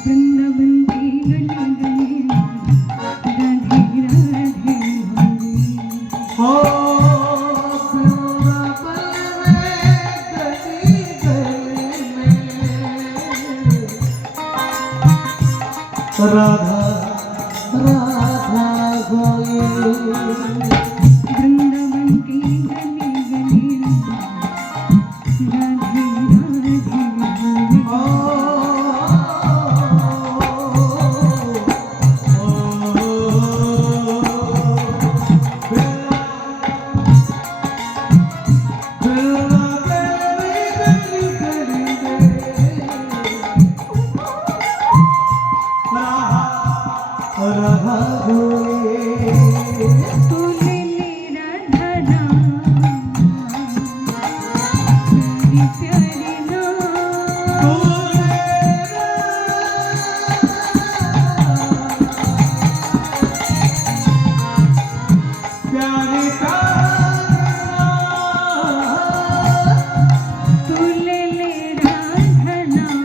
वृंदावन की गली गली राधे राधे होली। हो वृंदावन में गली गली में राधा राधा गोई वृंदावन की गली गली राधे राधे होली। तुले ले राधा नाम, प्यारी प्यारी नाम। तुले ले राधा नाम,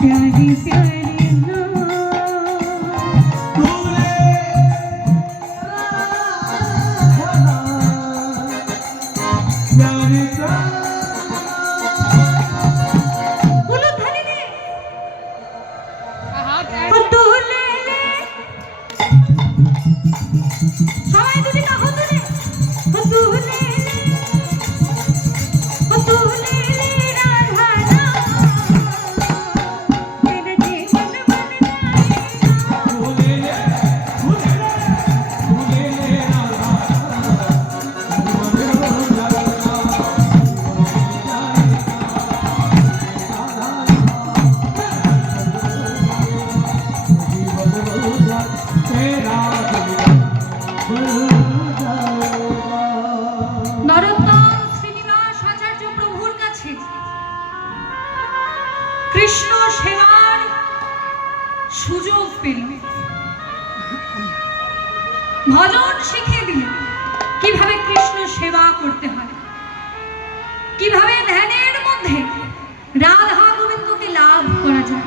प्यारी प्यारी नाम। बोलो धनी दे, हो तुले ले, সবাই দুটি কাহো তুলে, हो तुले ले, हो तुले ले राधा नाम, तेरा जीवन बन जाएगा। নরোত্তম শ্রীনিবাস আচার্য প্রভুর কাছে কৃষ্ণ সেবার সুযোগ পেল, ভজন শিখিয়ে দিলেন কিভাবে কৃষ্ণ সেবা করতে হয়, কিভাবে ধ্যানের মধ্যে রাধা গোবিন্দকে লাভ করা যায়।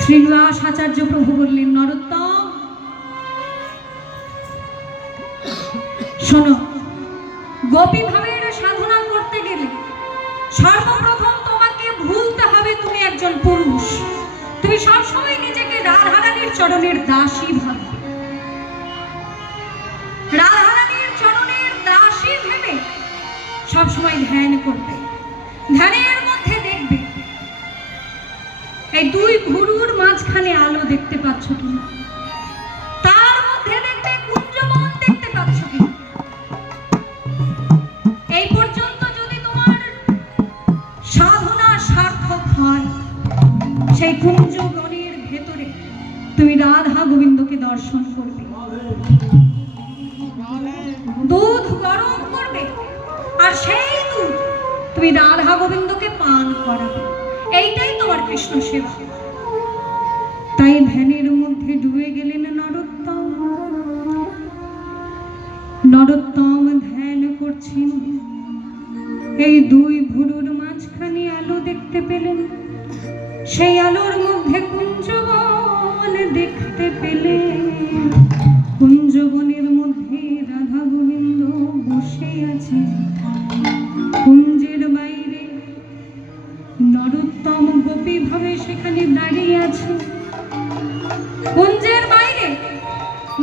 শ্রীনিবাস আচার্য প্রভু বললেন, নরোত্তম শোনো, গোপী ভাবের সাধনা করতে গেলে সর্বপ্রথম তোমাকে ভুলতে হবে তুমি একজন পুরুষ। তুমি সবসময় নিজেকে রাধারানীর চরণের দাসী ভাবো, রাধারানীর চরণের দাসী ভেবে সবসময় ধ্যান করবে। ধ্যানের মধ্যে দেখবে এই দুই ভুরুর মাঝখানে আলো দেখতে পাচ্ছ তুমি, তার মধ্যে দেখবে কুঞ্জবন দেখতে পাচ্ছ কি। এই পর্যন্ত যদি তোমার সাধনা সার্থক হয়, সেই কুঞ্জবনের ভেতরে তুমি রাধা গোবিন্দকে দর্শন করবে, দুধ গরম করবে আর সেই দুধ তুমি রাধা গোবিন্দকে পান করাবে। এইটাই তোমার কৃষ্ণ সেবা। তাই ধ্যানের মধ্যে ডুবে গেলেন নরোত্তম। নরোত্তম ধ্যান করছেন, এই দুই ভুরুর মাঝখানে আলো দেখতে পেলেন। সেই আলোর মধ্যে কুঞ্জবন দেখতে পেলে। কুঞ্জবনের মধ্যে রাধা গোবিন্দ বসে আছে। কুঞ্জের বাইরে নরোত্তম গোপী ভাবে সেখানে দাঁড়িয়ে আছে। কুঞ্জের বাইরে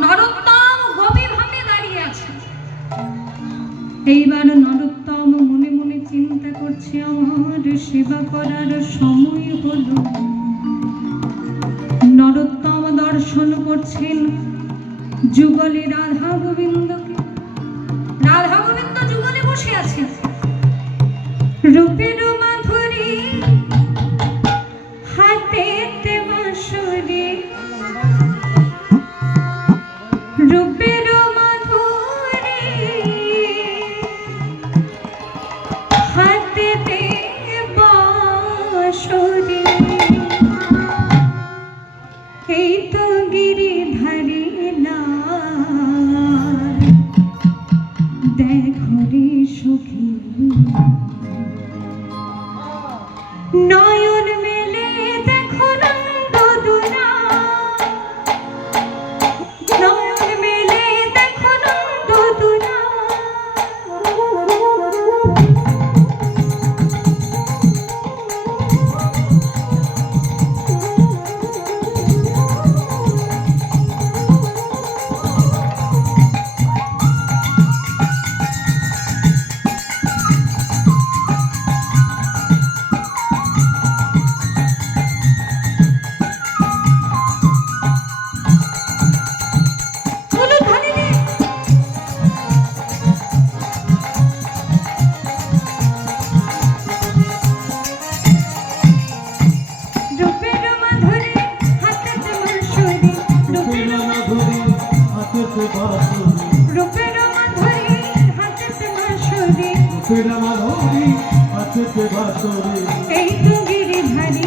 নরোত্তম গোপী ভাবে দাঁড়িয়ে আছে। এইবার নরোত্তম মনে মনে চিন্তা করছে, আমার সেবা করার সময় হলো। নরোত্তম দর্শন করছেন যুগলে রাধা গোবিন্দকে। রাধা গোবিন্দ যুগলে বসে আছে। রূপের মাধুরী হাতেতে বাঁশরি, রূপের মাধুরী হাতেতে বাঁশরি। এই তো গিরিধারী লাল, দেখো রে সখী নয়ন মেলে দেখো নন্দদুলা, নয়ন মেলে দেখো নন্দদুলা। এই তো গিরিধারী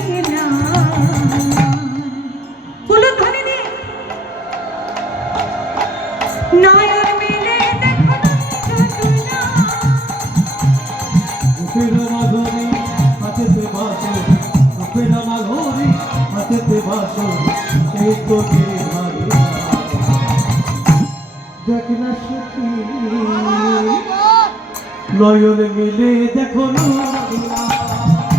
নয়ন মেলে দেখো নন্দদুলা। নয়ন মিলে দেখো না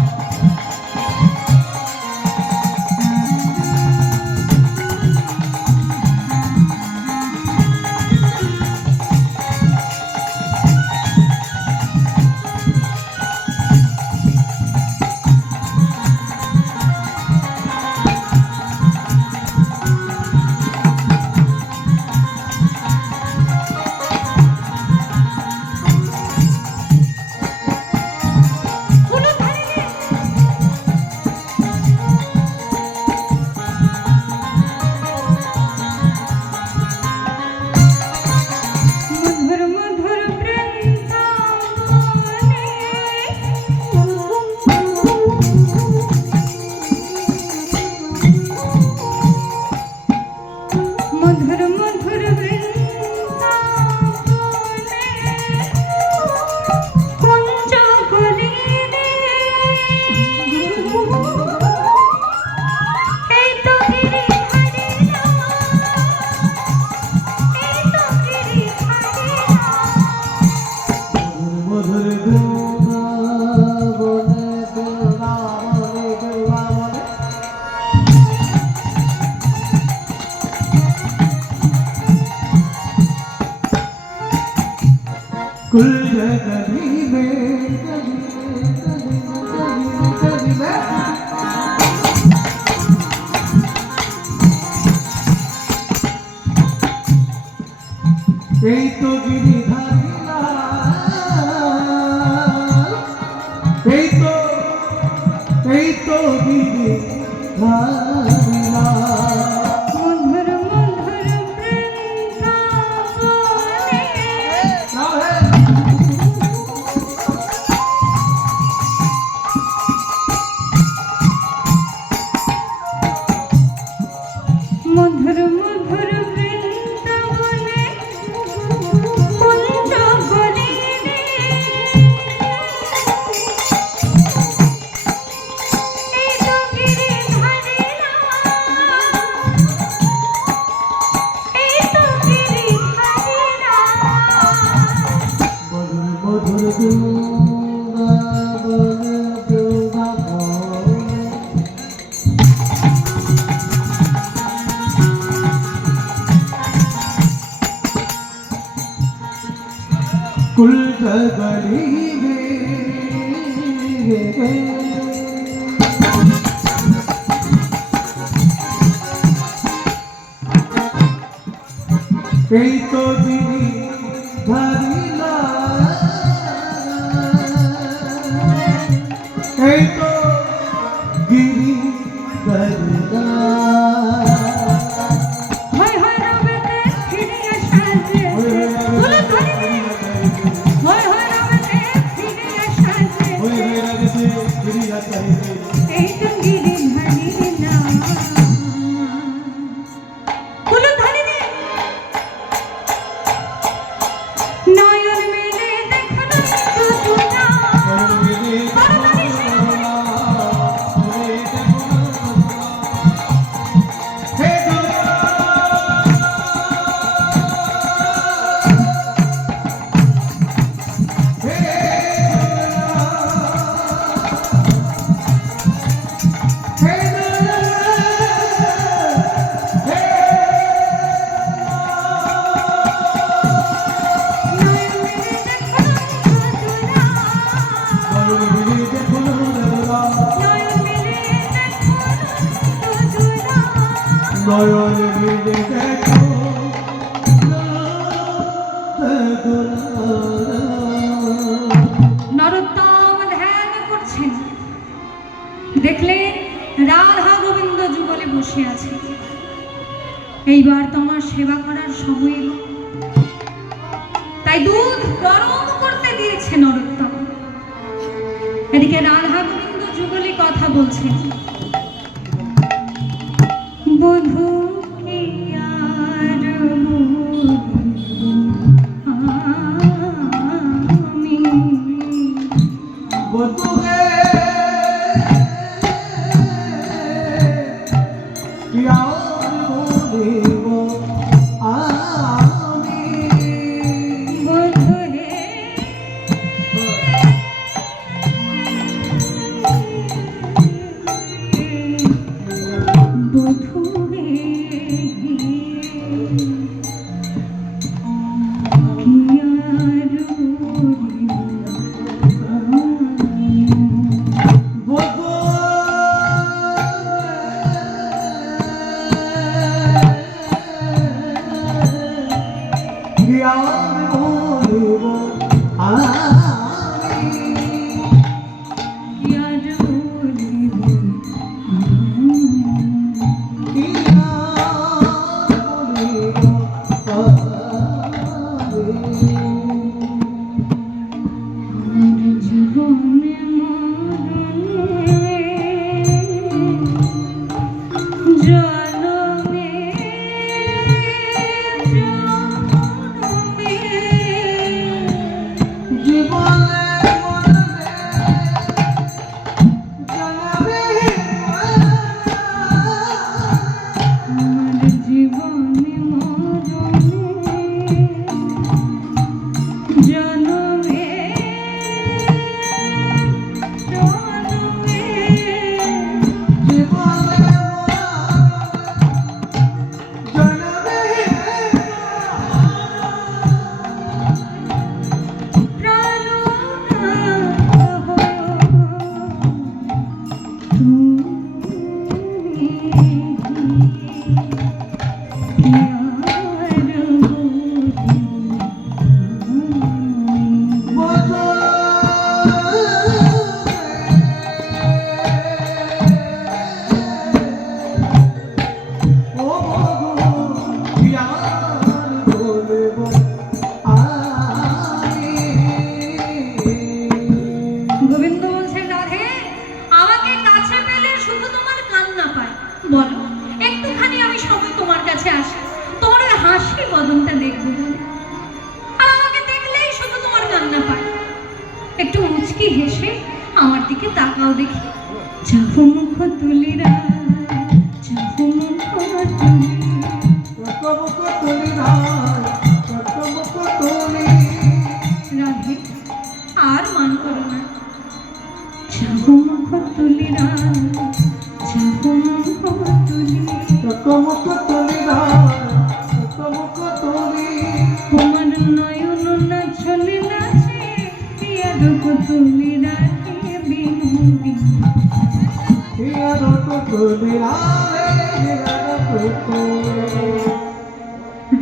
এই তো গিরিধারী লাল, এই তো গিরিধারী লাল। মধুর মধুর বৃন্দাবনে মধুর মধুর বৃন্দাবনে কুঞ্জ বলিনি। এই তো গিরি कुल गली এই তো দিদি ধরিলা এই তো গিরি ধরিলা হয় হয় রবেতে ফিরিয়ে সাজে তুলে ধরিনি হয় হয় রবেতে ফিরিয়ে সাজে এই তো গিরি ধরিনি না তুলে ধরিনি নয়ন মেলে দেখো না তো না নয়ন মিলে দেখো নরোত্তম ধ্যান করছেন দেখলেন রাধা গোবিন্দ যুগলে বসে আছে এইবার তোমার সেবা করার সময় এলো। তাই দুধ গরম করতে দিয়েছে নরোত্তম এদিকে রাধা গোবিন্দ যুগলে কথা বলছেন বধূ কি আর আমি বধূ হে প্রিয়ার বলিব আমি বধূ হে বধূ হে কি আর বধূ প্রিয়ার বলিব আমি কি আর বলিব আমার জীবনে মরণে জনমে জনমে আমার জীবনে মরণে জনমে জনমে গোবিন্দ বলছেন রাধে আমাকে কাছে পেলে শুধু তোমার কান্না পায় বলো একটুখানি আমি সময় তোমার কাছে আসি তোমার ওই হাসি বদনটা দেখবো বলে আর আমাকে দেখলেই শুধু তোমার কান্না পায় একটু মুচকি হেসে আমার দিকে তাকাও দেখি চাহু মুখ তুলিরা চাহু মুখ তুলি রাধে আর রূপ তুমি রাখে বিনোদিনী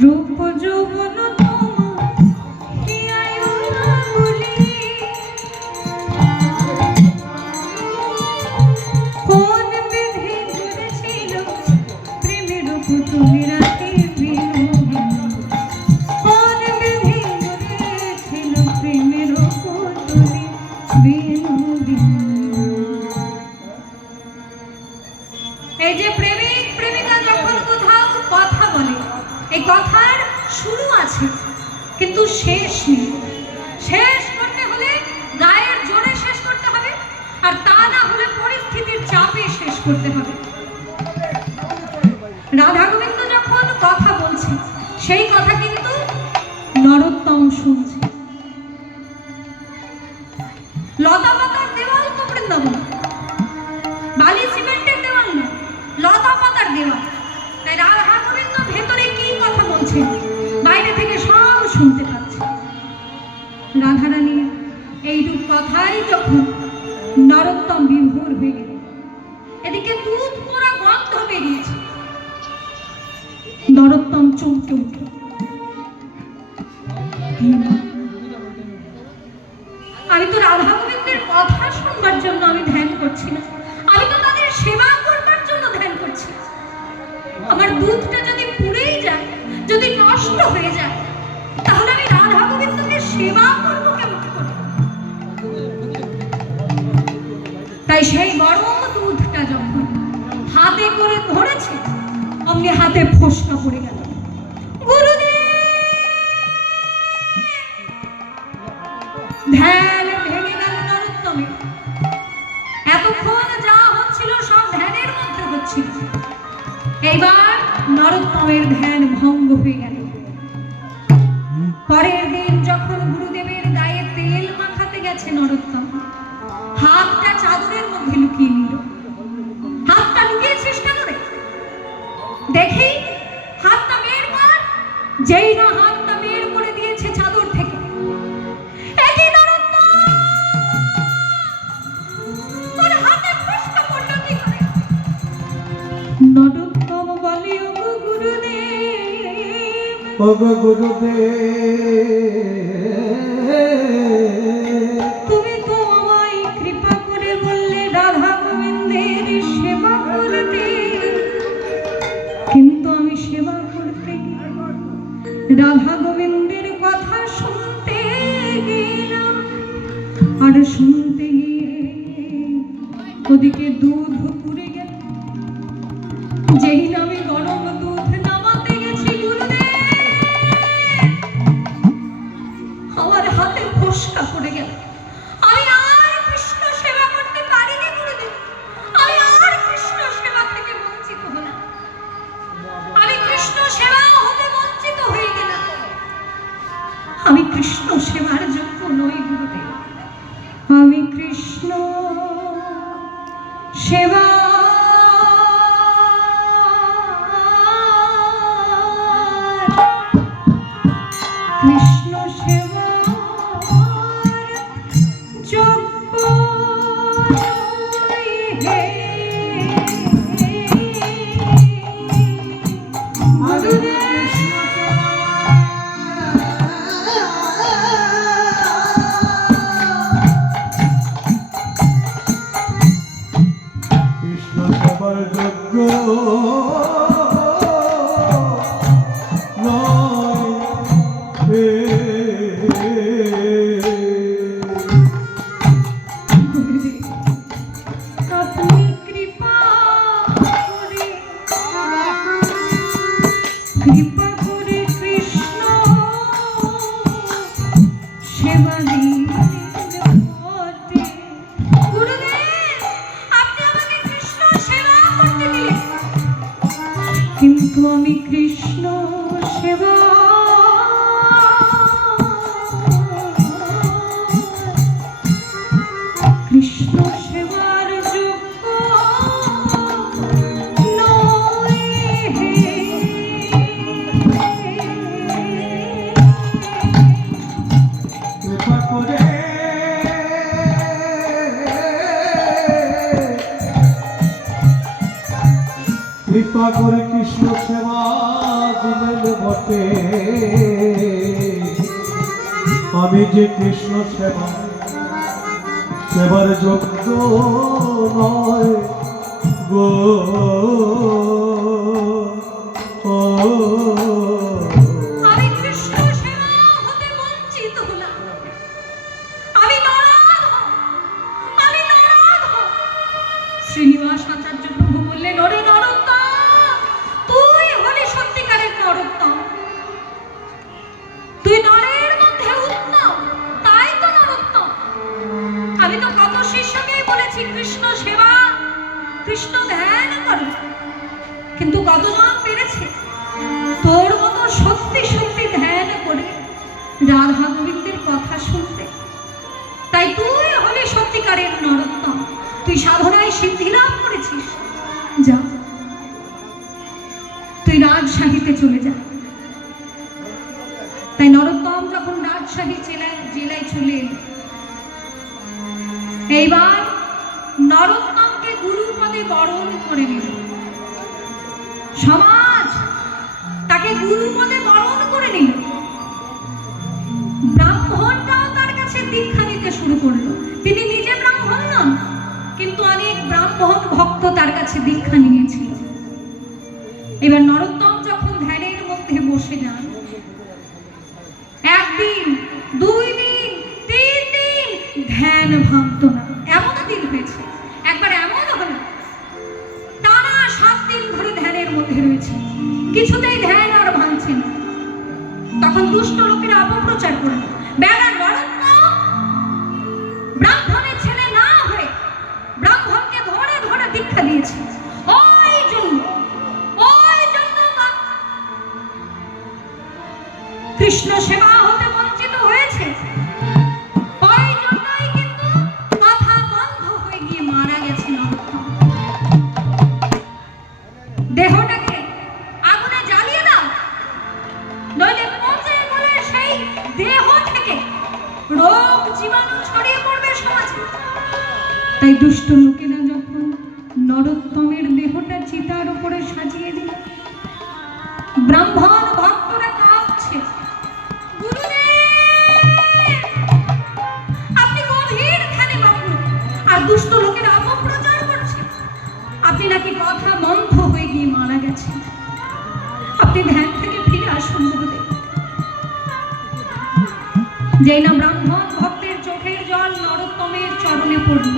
রূপ যৌবন তোমার হিয়ায় বলি কোন বিধি ধরেছিল প্রেমের রূপ তুমি রাখে বিনোদিনী কোন বিধি ধরেছিল প্রেমের রূপ তুমি বিনোদিনী। এই যে প্রেমিক প্রেমিকা যখন কোথাও কথা বলে এই কথার শুরু আছে কিন্তু শেষ নেই। শেষ করতে হলে গায়ের জোরে শেষ করতে হবে আর তা না হলে পরিস্থিতির চাপে শেষ করতে হবে। রাধা গোবিন্দ যখন কথা বলছে সেই কথা কিন্তু নরোত্তম শুনছে। লতা পাতার দেওয়াল তো বৃন্দাবন, বালি সিমেন্টের দেওয়াল না, লতা পাতার দেওয়াল। তাই রাধা গোবিন্দ ভেতরে কি কথা বলছে বাইরে থেকে সব শুনতে পাচ্ছে। রাধারানীর এইরূপ কথাই যখন নরোত্তম বিভোর হয়ে গেল, এদিকে দুধ পোড়া গন্ধ বেরিয়েছে, নরোত্তম চমকে উঠল। আমি তো রাধা গোবিন্দের কথা শুনবার জন্য আমি ধ্যান করছি না, আমি তো তাদের সেবা করবার জন্য ধ্যান করছি। আমার দুধটা যদি পুড়েই যায়, যদি নষ্ট হয়ে যায়, তাহলে আমি রাধা গোবিন্দকে সেবা করব কেমন করে? তাই সেই বড় দুধটা যখন হাতে করে ধরেছে অমনি হাতে ফোসকা পড়ে গেল। গুরুদেব! ধ্যান ভেঙে গেল নরোত্তমের। এতক্ষণ যা হচ্ছিল সব ধ্যানের মধ্যে হচ্ছিল, এইবার নরোত্তমের ধ্যান ভঙ্গ হয়ে গেল। পরের দিন যখন গুরুদেবের গায়ে তেল মাখাতে গেছে নরোত্তম, হাতটা চাদরের মধ্যে লুকিয়ে নিল। হাতটা লুকিয়েছিস কেন রে? দেখি হাতটা বের কর। যেই না হাতটা বের করে দিয়েছে চাদর থেকে, একই নরোত্তম! তোর হাতে ফোসকা পড়ল কি করে? নরোত্তম বলে, ওগো গুরুদেব, ওগো গুরুদেব, তুমি তো আমায় কৃপা করে বললে রাধা গোবিন্দের সেবা করতে, কিন্তু আমি সেবা করতে গিয়ে রাধা গোবিন্দের কথা শুনতে গেলাম, আর শুনতে গিয়ে ওদিকে দুধ পুড়ে গেল। যেই না আমি গরম দুধ নামাতে গেছি গুরুদেব, আমার হাতে ফোসকা পড়ে গেল। আমি আর কৃষ্ণ সেবা করতে পারিনি গুরুদেব, আমি আর কৃষ্ণ সেবা থেকে বঞ্চিত হলাম, আমি কৃষ্ণ সেবা হতে বঞ্চিত হয়ে গেলাম। আমি কৃষ্ণ সেবার যোগ্য নই গুরুদেব, আমি কৃষ্ণ সেবা কৃষ্ণ সেবার যোগ্য নই হে গুরুদেব। কৃষ্ণ সেবার যোগ্য আপনি কৃপা করে কৃষ্ণ সেবা দিলেন বটে। গুরুদেব, আপনি আমাকে কৃষ্ণ সেবা করতে দিলেন, কিন্তু আমি কৃষ্ণ সেবা কৃষ্ণ সেবার যোগ্য নই হে। কৃপা করে কৃপা করে কৃষ্ণ সেবা দিলেন বটে, আমি যে কৃষ্ণ সেবার যোগ্য নয় গো। আমি কৃষ্ণ সেবা হতে বঞ্চিত হলাম। আমি নরাধম। শ্রীনিবাস আচার্য প্রভু বললেন, ওরে নরোত্তম, তুই হলি সত্যিকারের নরোত্তম। তুই নরের মধ্যে উত্তম, তাই তো নরোত্তম। আমি তো কত শিষ্যকেই বলেছি কৃষ্ণ সেবা, কৃষ্ণ ধ্যান করো, কিন্তু কতজন পেরেছে তোর মতো সত্যি সত্যি ধ্যান করে রাধা গোবিন্দের কথা শুনতে? তাই তুই হলি সত্যিকারের নরোত্তম। তুই সাধনায় সিদ্ধি লাভ করেছিস, যা তুই রাজশাহীতে চলে যা। তাই নরোত্তম যখন রাজশাহী জেলায় চলে এল, এইবার নরোত্তমকে গুরুপদে বরণ করে নিল সমাজ, তাকে গুরুপদে বরণ করে নিল। ব্রাহ্মণরাও তার কাছে দীক্ষা নিতে শুরু করলো। তিনি নিজে ব্রাহ্মণ নন, কিন্তু অনেক ব্রাহ্মণ ভক্ত তার কাছে দীক্ষা নিয়েছিল। এবার নরোত্তম যখন ধ্যানের মধ্যে বসে যান, একদিন, 2 দিন, 3 দিন ধ্যান ভাঙত না। এমন দিন হয়েছে, একবার এমন হলো টানা 7 দিন ধরে ধ্যানের মধ্যে রয়েছে, কিছুতেই ধ্যান আর ভাঙছে না। তখন দুষ্ট লোকেরা অপপ্রচার করল, বেলা নরোত্তম ব্রাহ্মণের ছেলে না হয়ে ব্রাহ্মণকে ধরে ধরে দীক্ষা দিয়েছে, ওই জন্য কৃষ্ণ সেবা হতে বঞ্চিত হয়েছে। ওই জন্যই কিন্তু কথা বন্ধ হয়ে গিয়ে মারা গেছে নরোত্তম। দেহটাকে আগুনে জ্বালিয়ে দাও, নইলে পচে গলে সেই দেহ থেকে রোগ জীবাণু ছড়িয়ে পড়বে সমাজে। তাই দুষ্ট লোকেরা যখন নরোত্তমের দেহটা চিতার উপরে সাজিয়ে দিল, ব্রাহ্মণ ভক্তরা কাঁপছে, আপনি গভীর ধ্যানে মগ্ন আর দুষ্ট লোকেরা অপপ্রচার করছে, আপনি নাকি কথা বন্ধ হয়ে গিয়ে মারা গেছেন, আপনি ধ্যান থেকে ফিরে আসুন গুরুদেব। যেই না ব্রাহ্মণ ভক্তের চোখের জল নরোত্তমের চরণে পড়ল,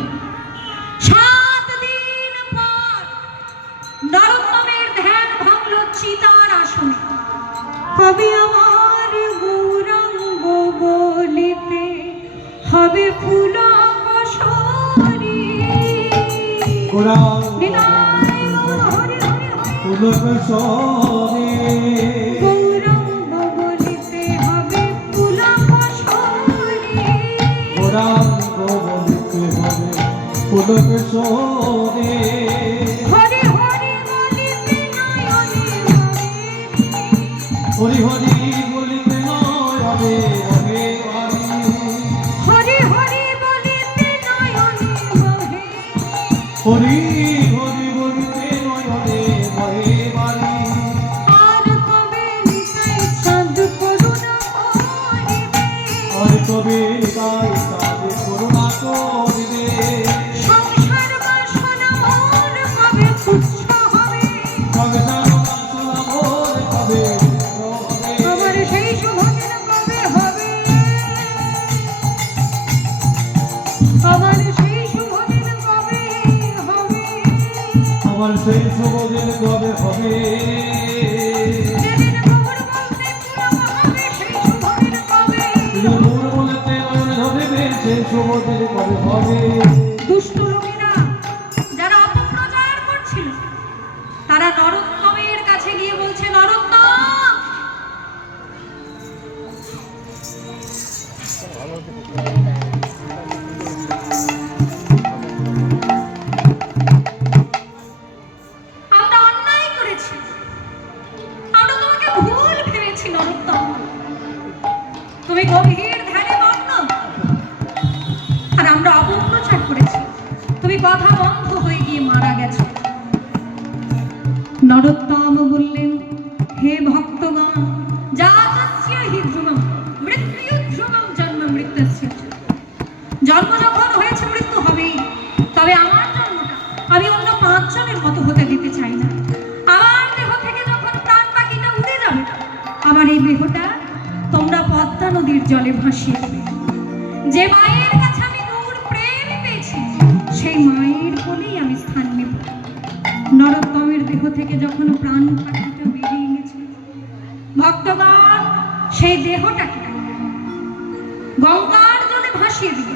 7 দিন পর নরোত্তমের ধ্যান ভাঙল চিতার আসনে। কবি আমার গৌরাঙ্গ বলিতে হবে ফুলক সরি, বিদায় হরি হরি ফুলক সরি, গৌরাঙ্গ বলিতে হবে ফুলক সরি, গৌরাঙ্গ বলিতে হবে ফুলক সরি, হরি হরি বলিতে নয়নে হরি হরি বলিতে নয়নে বহে, হরি হরি বলিতে নয়নে বহে, হরি হরি বলিতে নয়নে বহে বাড়ি। আর কবে নিতাই চাঁদ করুণা করিবে, আর কবে নিতাই চাঁদ করুণা করিবে, সংসার বাসনা মোর কবে তুচ্ছ হবে, সংসার বাসনা মোর কবে তুচ্ছ হবে, আমার সেই শুভদিন কবে হবে, আমার সেই শুভদিন কবে হবে, আমার সেই শুভদিন কবে হবে, যেদিন মোর বলতে পুরো হবে সেই শুভদিন কবে। মোর বলতে নয়ন ধরিবে সেই শুভদিন কবে হবে। দুষ্ট লোকেরা যারা অপপ্রচার করছিল, তারা নরোত্তমের কাছে গিয়ে বলছে, নরোত্তম, আমরা অন্যায় করেছি, আমরা তোমাকে ভুল ভেবেছি নরোত্তম। তুমি গভীর ধ্যানে মগ্ন আর আমরা অপপ্রচার করেছি, তুমি কথা বন্ধ হয়ে গিয়ে মারা গেছো। নরোত্তম বললেন, হে ভক্তগণ, জাতস্য হি ধ্রুবম মৃত্যু ধ্রুবম জন্ম মৃত্যুস্য। জন্ম যখন হয়েছে মৃত্যু হবেই, তবে আমার জন্মটা আমি অন্য 5 জনের মতো হতে দিতে চাই না। আমার দেহ থেকে যখন প্রাণ বাকিটা উড়ে যাবে, আমার এই দেহটা তোমরা পদ্মা নদীর জলে ভাসিয়ে দেবে। যে মায়ের কাছে আমি গৌর প্রেম পেয়েছি, সেই মায়ের কোলেই আমি স্থান নেব। নরোত্তমের দেহ থেকে যখন প্রাণ পাখিটা বেরিয়ে গেছে, ভক্তগণ সেই দেহটাকে গঙ্গার জলে ভাসিয়ে দিল।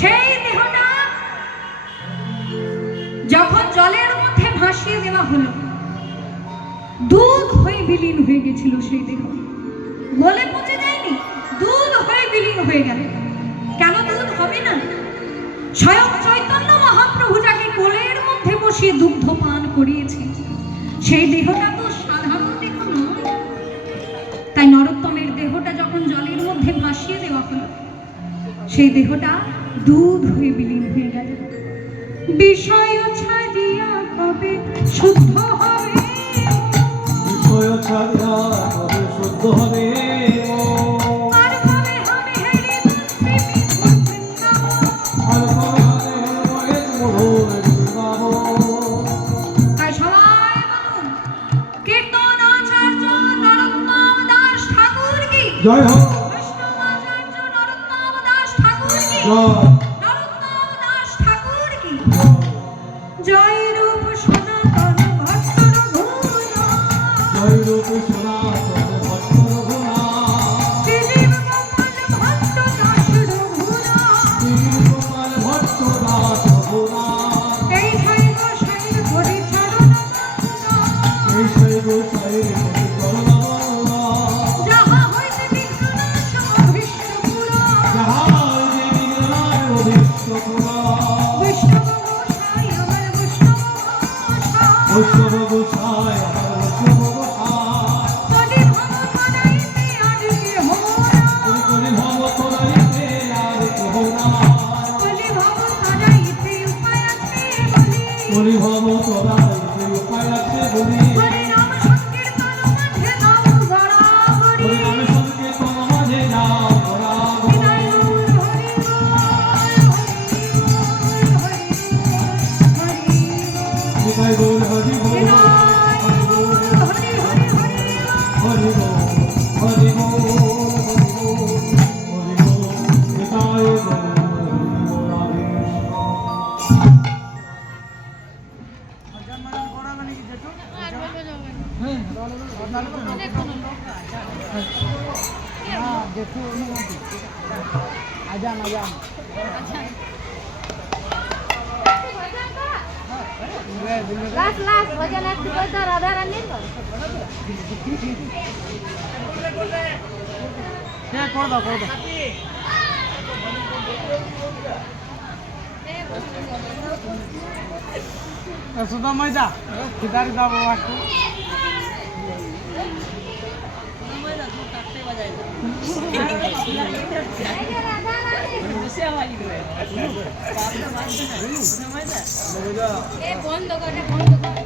সেই দেহটা যখন জলের মধ্যে ভাসিয়ে দেওয়া হলো, দুধ হয়ে বিলীন হয়ে গেছিল। সেই দেহ গলে পচে যায়নি, দুধ হয়ে বিলীন হয়ে গেল। কেন দুধ হবে না? স্বয়ং চৈতন্য মহাপ্রভু যাকে কোলের মধ্যে বসিয়ে দুগ্ধ পান করিয়েছে, সেই দেহটা তো সাধারণ দেহ নয়। তাই নরোত্তমের দেহটা যখন জলের মধ্যে ভাসিয়ে দেওয়া হলো, সেই দেহটা দুধ হয়ে বিলীন হয়ে গেল। বিষয় ছাড়িয়া কবে শুদ্ধ হবে, বিষয় ছাড়িয়া কবে শুদ্ধ হবে, আর কবে হবে হেরি দুশ্রী বিধুর বৃন্দাবন। আর কবে হবে মধুর বৃন্দাবন। তাই সবাই বলুন, কীর্তনাচার্য নরোত্তম দাস ঠাকুর কি, জয় হোক, বৈষ্ণবাচার্য নরোত্তম দাস ঠাকুর কি, জয় নরোত্তম দাস ঠাকুর কি। জয় রূপ সনাতন ভট্ট রঘুনাথ, জয় রূপ সনাতন ভট্ট রঘুনাথ, শ্রীজীব গোপাল ভট্ট দাস রঘুনাথ। গোপাল ভট্ট দাস রঘুনাথ। এই ঠাই গোসাইর হরি চরণ বন্দনা, এই সেই গোসাইর প্রতি করুণা বন্দনা। যাহা হইতে বিঘ্ননাশ অভীষ্ট পুরা। যাহা যে বিঘ্নায় অভীষ্ট পুরা। বৈষ্ণব গোসাই আমার বৈষ্ণব গোসাই, বৈষ্ণব গোসাই আমার বৈষ্ণব গোসাই। কলি ভব তরাইতে আর কেহ নাই, কলি ভব তরাইতে আর কেহ নাই। কলি ভব তরাইতে উপায় আছে বলি। কলি ভব তরাইতে উপায় আছে বলি। হরি নাম সংকীর্তন মাঝে নাম গড়াগড়ি। হরি নামে সংকীর্তন মাঝে নাম গড়াগড়ি। বিদায় গৌর হরি বল, হরি বল, হরি বল। নিতাই গৌর হরি বল, বিদায় গৌর হরি হরি হরি বল। হরি বল, হরি বল, হরি বল, হরি বল। নিতাই গৌর হরি বল, রাধে লাস্ট লাস্ট ভজন একটু করতে রাধা রানীর সুদা ময়দা খিদারি দাও বাবা একটু। রাধা রানী এ বন্ধ কর, এটা বন্ধ কর।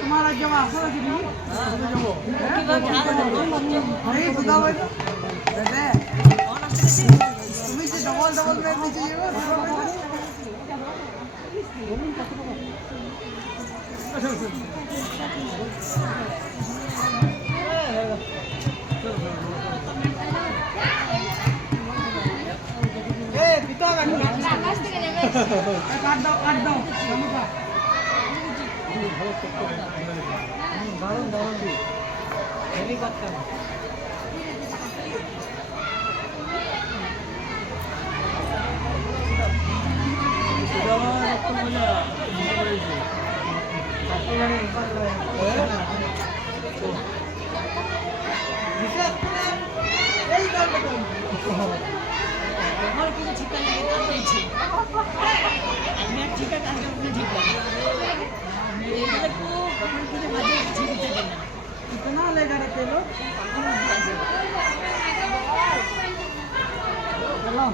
তোমার আগে আসা নাকি তুমি কি ডবল ডবল মেয়ে নিচে আকাশ থেকে নেমে কাট দাও হেলিকপ্টার আমার কিছু ঠিকা লাগে তার পেয়েছি আমি আর ঠিকা কাজে ঠিক লাগে এইগুলো একটু কখন কিছু মাঝে ঝিঁকে দেবেন না कितना लेगा रे तेलो चलो